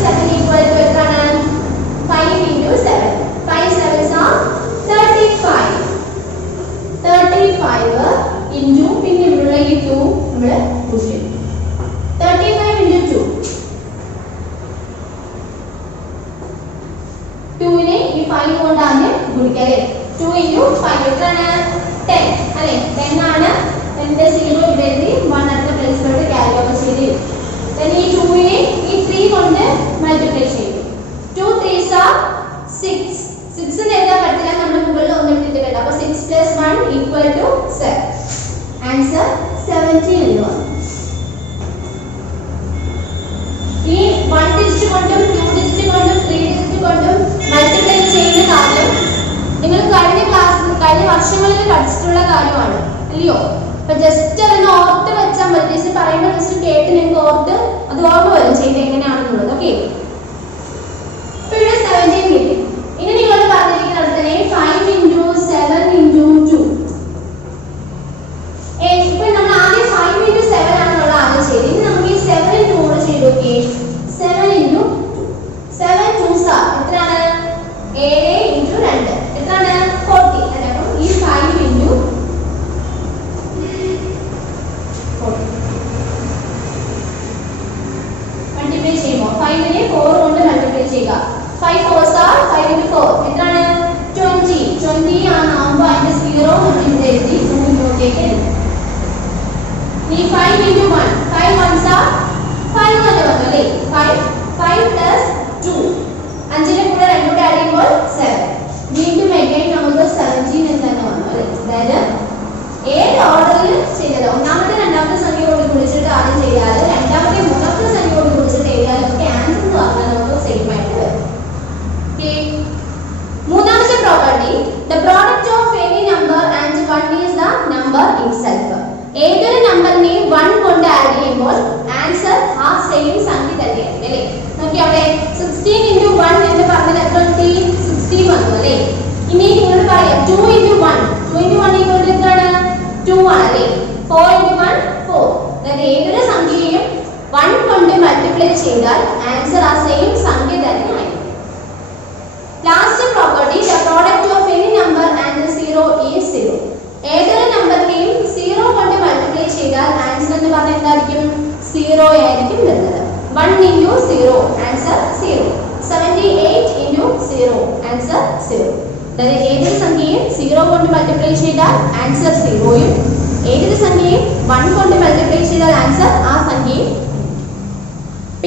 7 equal to എത്രയാണ്? 5 into 7 5 7s are 35 into പിന്നെ ഇവിടെയുള്ള ഈ 2 നമ്മൾ ഗുണിക്കും. 35 into 2 നെ ഈ 5 കൊണ്ട് ആദ്യം ഗുണിക്കുക. 2 into 5 എത്രയാണ്? 10 അല്ലേ? 10 ആണ്. 10 0 ഇവിടെ എഴുതി 1 അടുത്ത പ്ലേസിലോട്ട് ക്യാരി ഓവർ ചെയ്ത് then ഈ 2 നെ ഈ 3 കൊണ്ട് മൾട്ടിപ്ലൈ ചെയ്തു. 2 3s are 6. 6 നെ എഴുതാൻ പറ്റില്ല, നമ്മൾ മുകളിൽ ഒന്ന് ഇട്ടിട്ടുണ്ട്. അപ്പോൾ 6 plus 1 equal to 7. ആൻസർ 17 എന്ന് വന്നു. ഈ 1 ഡിജിറ്റ് കൊണ്ടും 2 ഡിജിറ്റ് കൊണ്ടും 3 ഡിജിറ്റ് കൊണ്ടും മൾട്ടിപ്ലൈ ചെയ്യുന്ന കാര്യം നിങ്ങൾ കഴിഞ്ഞ വർഷങ്ങളിൽ പഠിച്ചിട്ടുള്ള കാര്യമാണ് അല്ലയോ? അപ്പൊ ജസ്റ്റ് അതൊന്ന് ഓർത്ത് വെച്ചാൽ മതി. ജസ്റ്റ് പറയുമ്പോൾ ജസ്റ്റ് കേട്ട് നിങ്ങൾക്ക് ഓർത്ത് അത് ഓർമ്മ വരും ചെയ്ത് എങ്ങനെയാണെന്നുള്ളത്. ഓക്കെ, ഇപ്പൊ ഇവിടെ 17 കിട്ടി. ഇനി നിങ്ങൾ പറഞ്ഞിരിക്കുന്നത് തന്നെ 5 into 7 into 2. ഇപ്പൊ നമ്മൾ ആദ്യം 5 into 7 ആണെന്നുള്ള ആദ്യം ചെയ്ത്. ഇനി നമുക്ക് ഈ 7 into 2 ചെയ്ത് നോക്കിയേ. 7 into 2 7 2s are എത്രയാണ്? 7 into 2 എത്രയാണ്? 40. അതായത് ഈ 5 into 40 മൾട്ടിപ്ലൈ ചെയ്യുമ്പോൾ 5 നെ 4 കൊണ്ട് മൾട്ടിപ്ലൈ ചെയ്യുക. 5 4s are 5 into 4 എത്രയാണ്? 20 ആകുമ്പോൾ അതിന്റെ 0 നമ്മൾ ഇവിടെ എഴുതി 2 ഇങ്ങോട്ടേക്ക് എഴുതി. ഈ 5 into 1 5 1s are 5 തന്നെ വന്നു അല്ലേ? 5 plus 2 5ന്റെ കൂടെ 2 കൂടെ ആഡ് ചെയ്യുമ്പോൾ 7. വീണ്ടും again നമുക്ക് 17 എന്ന് തന്നെ വന്നു അല്ലേ? അതായത് ഏത് ഓർഡറിൽ ചെയ്താലും ഒന്നാമത്തെ രണ്ടാമത്തെ സംഖ്യയോട് ഗുണിച്ചിട്ട് ആദ്യം ചെയ്താൽ രണ്ടാമത്തെ മൂന്നാമത്തെ സംഖ്യയോട് ഗുണിച്ചിട്ട് എഴുതിയാലും നമുക്ക് ആൻസർ എന്ന് പറഞ്ഞാൽ നമുക്ക് സെയിം ആയിട്ട് വരും. ഓക്കെ, മൂന്നാമത്തെ property, the product of any number and 1 is the number itself. ഏതൊരു നമ്പറിനെ 1 കൊണ്ട് ആഡ് ചെയ്യുമ്പോൾ ആൻസർ ആ സെയിം സംഖ്യ തന്നെയാണ് അല്ലേ? നോക്കി അവിടെ 16 into 1 എന്ന് പറഞ്ഞാൽ എത്ര കിട്ടി? 16 വന്നു അല്ലേ? ഇനി നിങ്ങൾ പറയാം 2 into 1 equal to എത്രയാണ്? 2 ആണ് അല്ലേ? 4 into 1 4. അതായത് ഏതൊരു സംഖ്യയെയും 1 കൊണ്ട് മൾട്ടിപ്ലൈ ചെയ്താൽ ആൻസർ ആ സെയിം സംഖ്യ തന്നെയാണ്. Last property, the product of any number and 0 is 0. ഏതൊരു നമ്പറിനെയും 0 കൊണ്ട് മൾട്ടിപ്ലൈ ചെയ്താൽ ആൻസർ എന്ന് പറഞ്ഞാൽ എന്തായിരിക്കും? 0 ആയിരിക്കും വരുന്നത്. 1 into 0 ആൻസർ 0. 78 into 0 answer 0. അതായത് ഏതൊരു സംഖ്യയും 0 കൊണ്ട് മൾട്ടിപ്ലൈ ചെയ്താൽ ആൻസർ 0യും ഏതൊരു സംഖ്യയും 1 കൊണ്ട് മൾട്ടിപ്ലൈ ചെയ്താൽ ആൻസർ ആ സംഖ്യയും.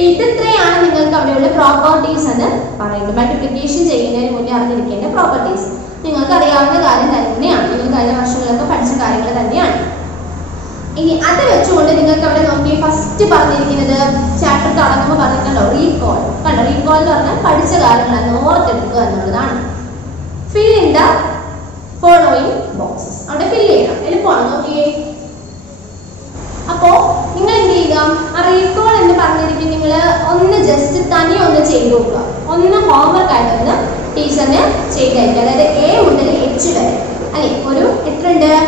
ഇത്രയാണ് നിങ്ങൾക്ക് അവിടെയുള്ള പ്രോപ്പർട്ടീസ് എന്ന് പറയുന്നത്. മൾട്ടിപ്ലിക്കേഷൻ ചെയ്യുന്നതിന് മുന്നേ അറിഞ്ഞിരിക്കേണ്ട പ്രോപ്പർട്ടീസ് നിങ്ങൾക്ക് അറിയാവുന്ന കാര്യം തന്നെയാണ്. നിങ്ങൾ കഴിഞ്ഞ വർഷങ്ങളൊക്കെ പഠിച്ച കാര്യങ്ങൾ തന്നെയാണ്. ഇനി അത് വെച്ചുകൊണ്ട് നിങ്ങൾക്ക് അവിടെ നോക്കി ഫസ്റ്റ് പറഞ്ഞിരിക്കുന്നത് ചാപ്റ്റർ തുടങ്ങുമ്പോൾ പറഞ്ഞിട്ടുണ്ടോ റീകോൾ. കണ്ടോ, റീകോൾ എന്ന് പറഞ്ഞാൽ പഠിച്ച കാര്യങ്ങളാണ് ഓർത്തെടുക്കുക എന്നുള്ളതാണ്. Fill in the following boxes. അവിടെ ഫിൽ ചെയ്യണം. എളുപ്പമാണ് നോക്കിയേ. അപ്പോ നിങ്ങൾ എന്ത് ചെയ്യുക, ആ റീകോൾ എന്ന് പറഞ്ഞിരിക്കും നിങ്ങൾ ഒന്ന് ജസ്റ്റ് തനി ഒന്ന് ചെയ്ത് നോക്കുക. ഒന്ന് ഹോംവർക്ക് ആയിട്ടൊന്ന് ടീച്ചറിന് ചെയ്തയക്കുക. അതായത് A മുതൽ H വരെ അല്ലെ ഒരു എത്ര ഉണ്ട് ഉണ്ട്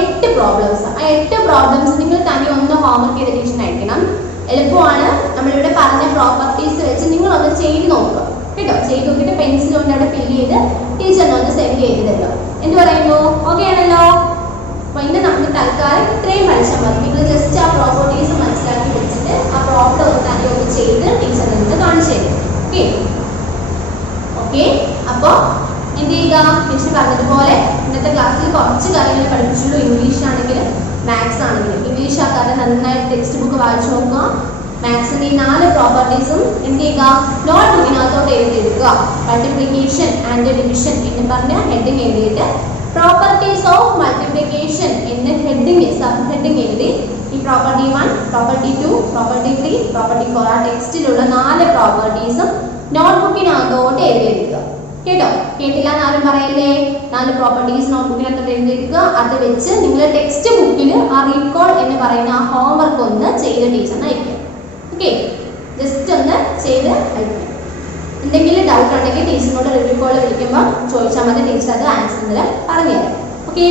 8 പ്രോബ്ലംസ്. ആ 8 പ്രോബ്ലംസ് നിങ്ങൾ തന്നെ ഒന്ന് ഹോംവർക്ക് ചെയ്ത് ടീച്ചറിന് അയക്കണം. എളുപ്പമാണ്. നമ്മളിവിടെ പറഞ്ഞ പ്രോപ്പർട്ടീസ് വെച്ച് നിങ്ങൾ ഒന്ന് ചെയ്ത് നോക്കുക കേട്ടോ. ചെയ്ത് നോക്കിയിട്ട് പെൻസിൽ കൊണ്ട് അവിടെ ഫില്ല് ചെയ്ത് ടീച്ചറിനെ ഒന്ന് സെൻഡ് ചെയ്ത് തരുക. എന്ത് പറയുന്നു? ഓക്കെ ആണല്ലോ? അപ്പോൾ ഇന്ന് നമ്മൾ തൽക്കാലം ഇത്രയും പഠിച്ചാൽ മതി. നിങ്ങൾ ജസ്റ്റ് ആ പ്രോപ്പർട്ടീസ് മനസ്സിലാക്കി വെച്ചിട്ട് ആ പ്രോബ്ലം ഒന്ന് തന്നെ ഒന്ന് ചെയ്ത് ടീച്ചറിൽ നിന്ന് കാണിച്ചു തരും. Okay okay. അപ്പോൾ എന്ത് ചെയ്യുക? ടീച്ചർ പറഞ്ഞതുപോലെ ഇന്നത്തെ ക്ലാസ്സിൽ കുറച്ച് കാര്യങ്ങൾ പഠിപ്പിച്ചുള്ളൂ. ഇംഗ്ലീഷ് ആണെങ്കിലും മാത്സ് ആണെങ്കിലും. ഇംഗ്ലീഷ് ആക്കാതെ നന്നായിട്ട് ടെക്സ്റ്റ് ബുക്ക് വായിച്ചു നോക്കുക. മാത്സിന്റെ ഈ 4 പ്രോപ്പർട്ടീസും എന്ത് ചെയ്യുക? നോട്ട് ബുക്കിനകത്തോട്ട് എഴുതിയെടുക്കുക. മൾട്ടിപ്ലിക്കേഷൻ ആൻഡ് ഡിവിഷൻ എന്ന് പറഞ്ഞ ഹെഡിങ് എഴുതിയിട്ട് പ്രോപ്പർട്ടീസ് ഓഫ് മൾട്ടിപ്ലിക്കേഷൻ എന്ന് ഹെഡിങ് സബ് ഹെഡിങ് എഴുതി ഈ പ്രോപ്പർട്ടി 1, പ്രോപ്പർട്ടി 2, പ്രോപ്പർട്ടി 3, പ്രോപ്പർട്ടി 4 ആ ടെക്സ്റ്റിലുള്ള 4 പ്രോപ്പർട്ടീസും നോട്ട് ബുക്കിനകത്തോട്ട് എഴുതിയെടുക്കുക കേട്ടോ. കേട്ടില്ല എന്നാലും പറയല്ലേ? 4 പ്രോപ്പർട്ടീസ് നോട്ട് ബുക്കിനകത്തോട്ട് എഴുതിയെടുക്കുക. അത് വെച്ച് നിങ്ങൾ ടെക്സ്റ്റ് ബുക്കിൽ ആ റീകോൾ എന്ന് പറയുന്ന ആ ഹോംവർക്ക് ഒന്ന് ചെയ്ത് ടീച്ചറിന് അയക്കുക. ഓക്കെ, ജസ്റ്റ് ഒന്ന് ചെയ്ത് അയക്കുക. എന്തെങ്കിലും ഡൗട്ട് ഉണ്ടെങ്കിൽ ടീച്ചറിനോട് റിവ്യൂ കോൾ വിളിക്കുമ്പോൾ ചോദിച്ചാൽ മതി. ടീച്ചർ അത് ആൻസർ പറഞ്ഞുതരാം. Okay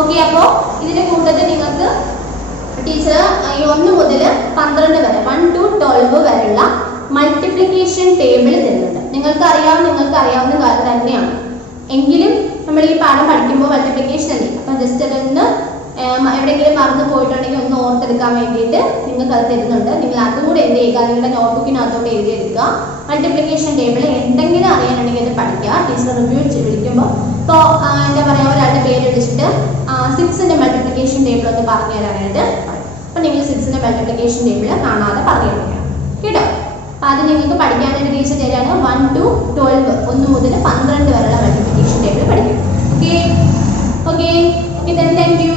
okay. അപ്പോൾ ഇതിന്റെ കൂട്ടത്തിൽ നിങ്ങൾക്ക് ടീച്ചർ ഈ 1 മുതൽ 12 വരെ 1 to 12 വരെയുള്ള മൾട്ടിപ്ലിക്കേഷൻ ടേബിൾ തരുന്നുണ്ട്. നിങ്ങൾക്ക് അറിയാവുന്ന കാര്യം തന്നെയാണ്. എങ്കിലും നമ്മൾ ഈ പാഠം പഠിക്കുമ്പോൾ മൾട്ടിപ്ലിക്കേഷൻ അല്ലേ, അപ്പം ജസ്റ്റ് അതൊന്ന് എവിടെയെങ്കിലും മറന്നു പോയിട്ടുണ്ടെങ്കിൽ ഒന്ന് ഓർത്തെടുക്കാൻ വേണ്ടിയിട്ട് നിങ്ങൾക്ക് അത് തരുന്നുണ്ട്. നിങ്ങൾ അതും കൂടെ എന്ത് ചെയ്യുക? നിങ്ങളുടെ നോട്ട്ബുക്കിനകത്തോട്ട് എഴുതിയെടുക്കുക. മൾട്ടിപ്ലിക്കേഷൻ ടേബിൾ എന്തെങ്കിലും അറിയാനുണ്ടെങ്കിൽ അത് പഠിക്കുക. ടീച്ചർ റിവ്യൂ വിളിക്കുമ്പോൾ ഇപ്പോൾ എന്താ പറയുക, ഒരാളുടെ പേര് വിളിച്ചിട്ട് 6ന്റെ മൾട്ടിപ്ലിക്കേഷൻ ടേബിൾ ഒന്ന് പറഞ്ഞു തരാനായിട്ട് പറയും. അപ്പം നിങ്ങൾ 6ന്റെ മൾട്ടിപ്ലിക്കേഷൻ ടേബിൾ കാണാതെ പറഞ്ഞു തരിക കേട്ടോ. അപ്പം അത് നിങ്ങൾക്ക് പഠിക്കാനായിട്ട് ടീച്ചർ തരാണ് 1 to 12 1 മുതൽ 12 വരെയുള്ള മൾട്ടിപ്ലിക്കേഷൻ ടേബിൾ പഠിക്കും. Okay okay okay. Thank you.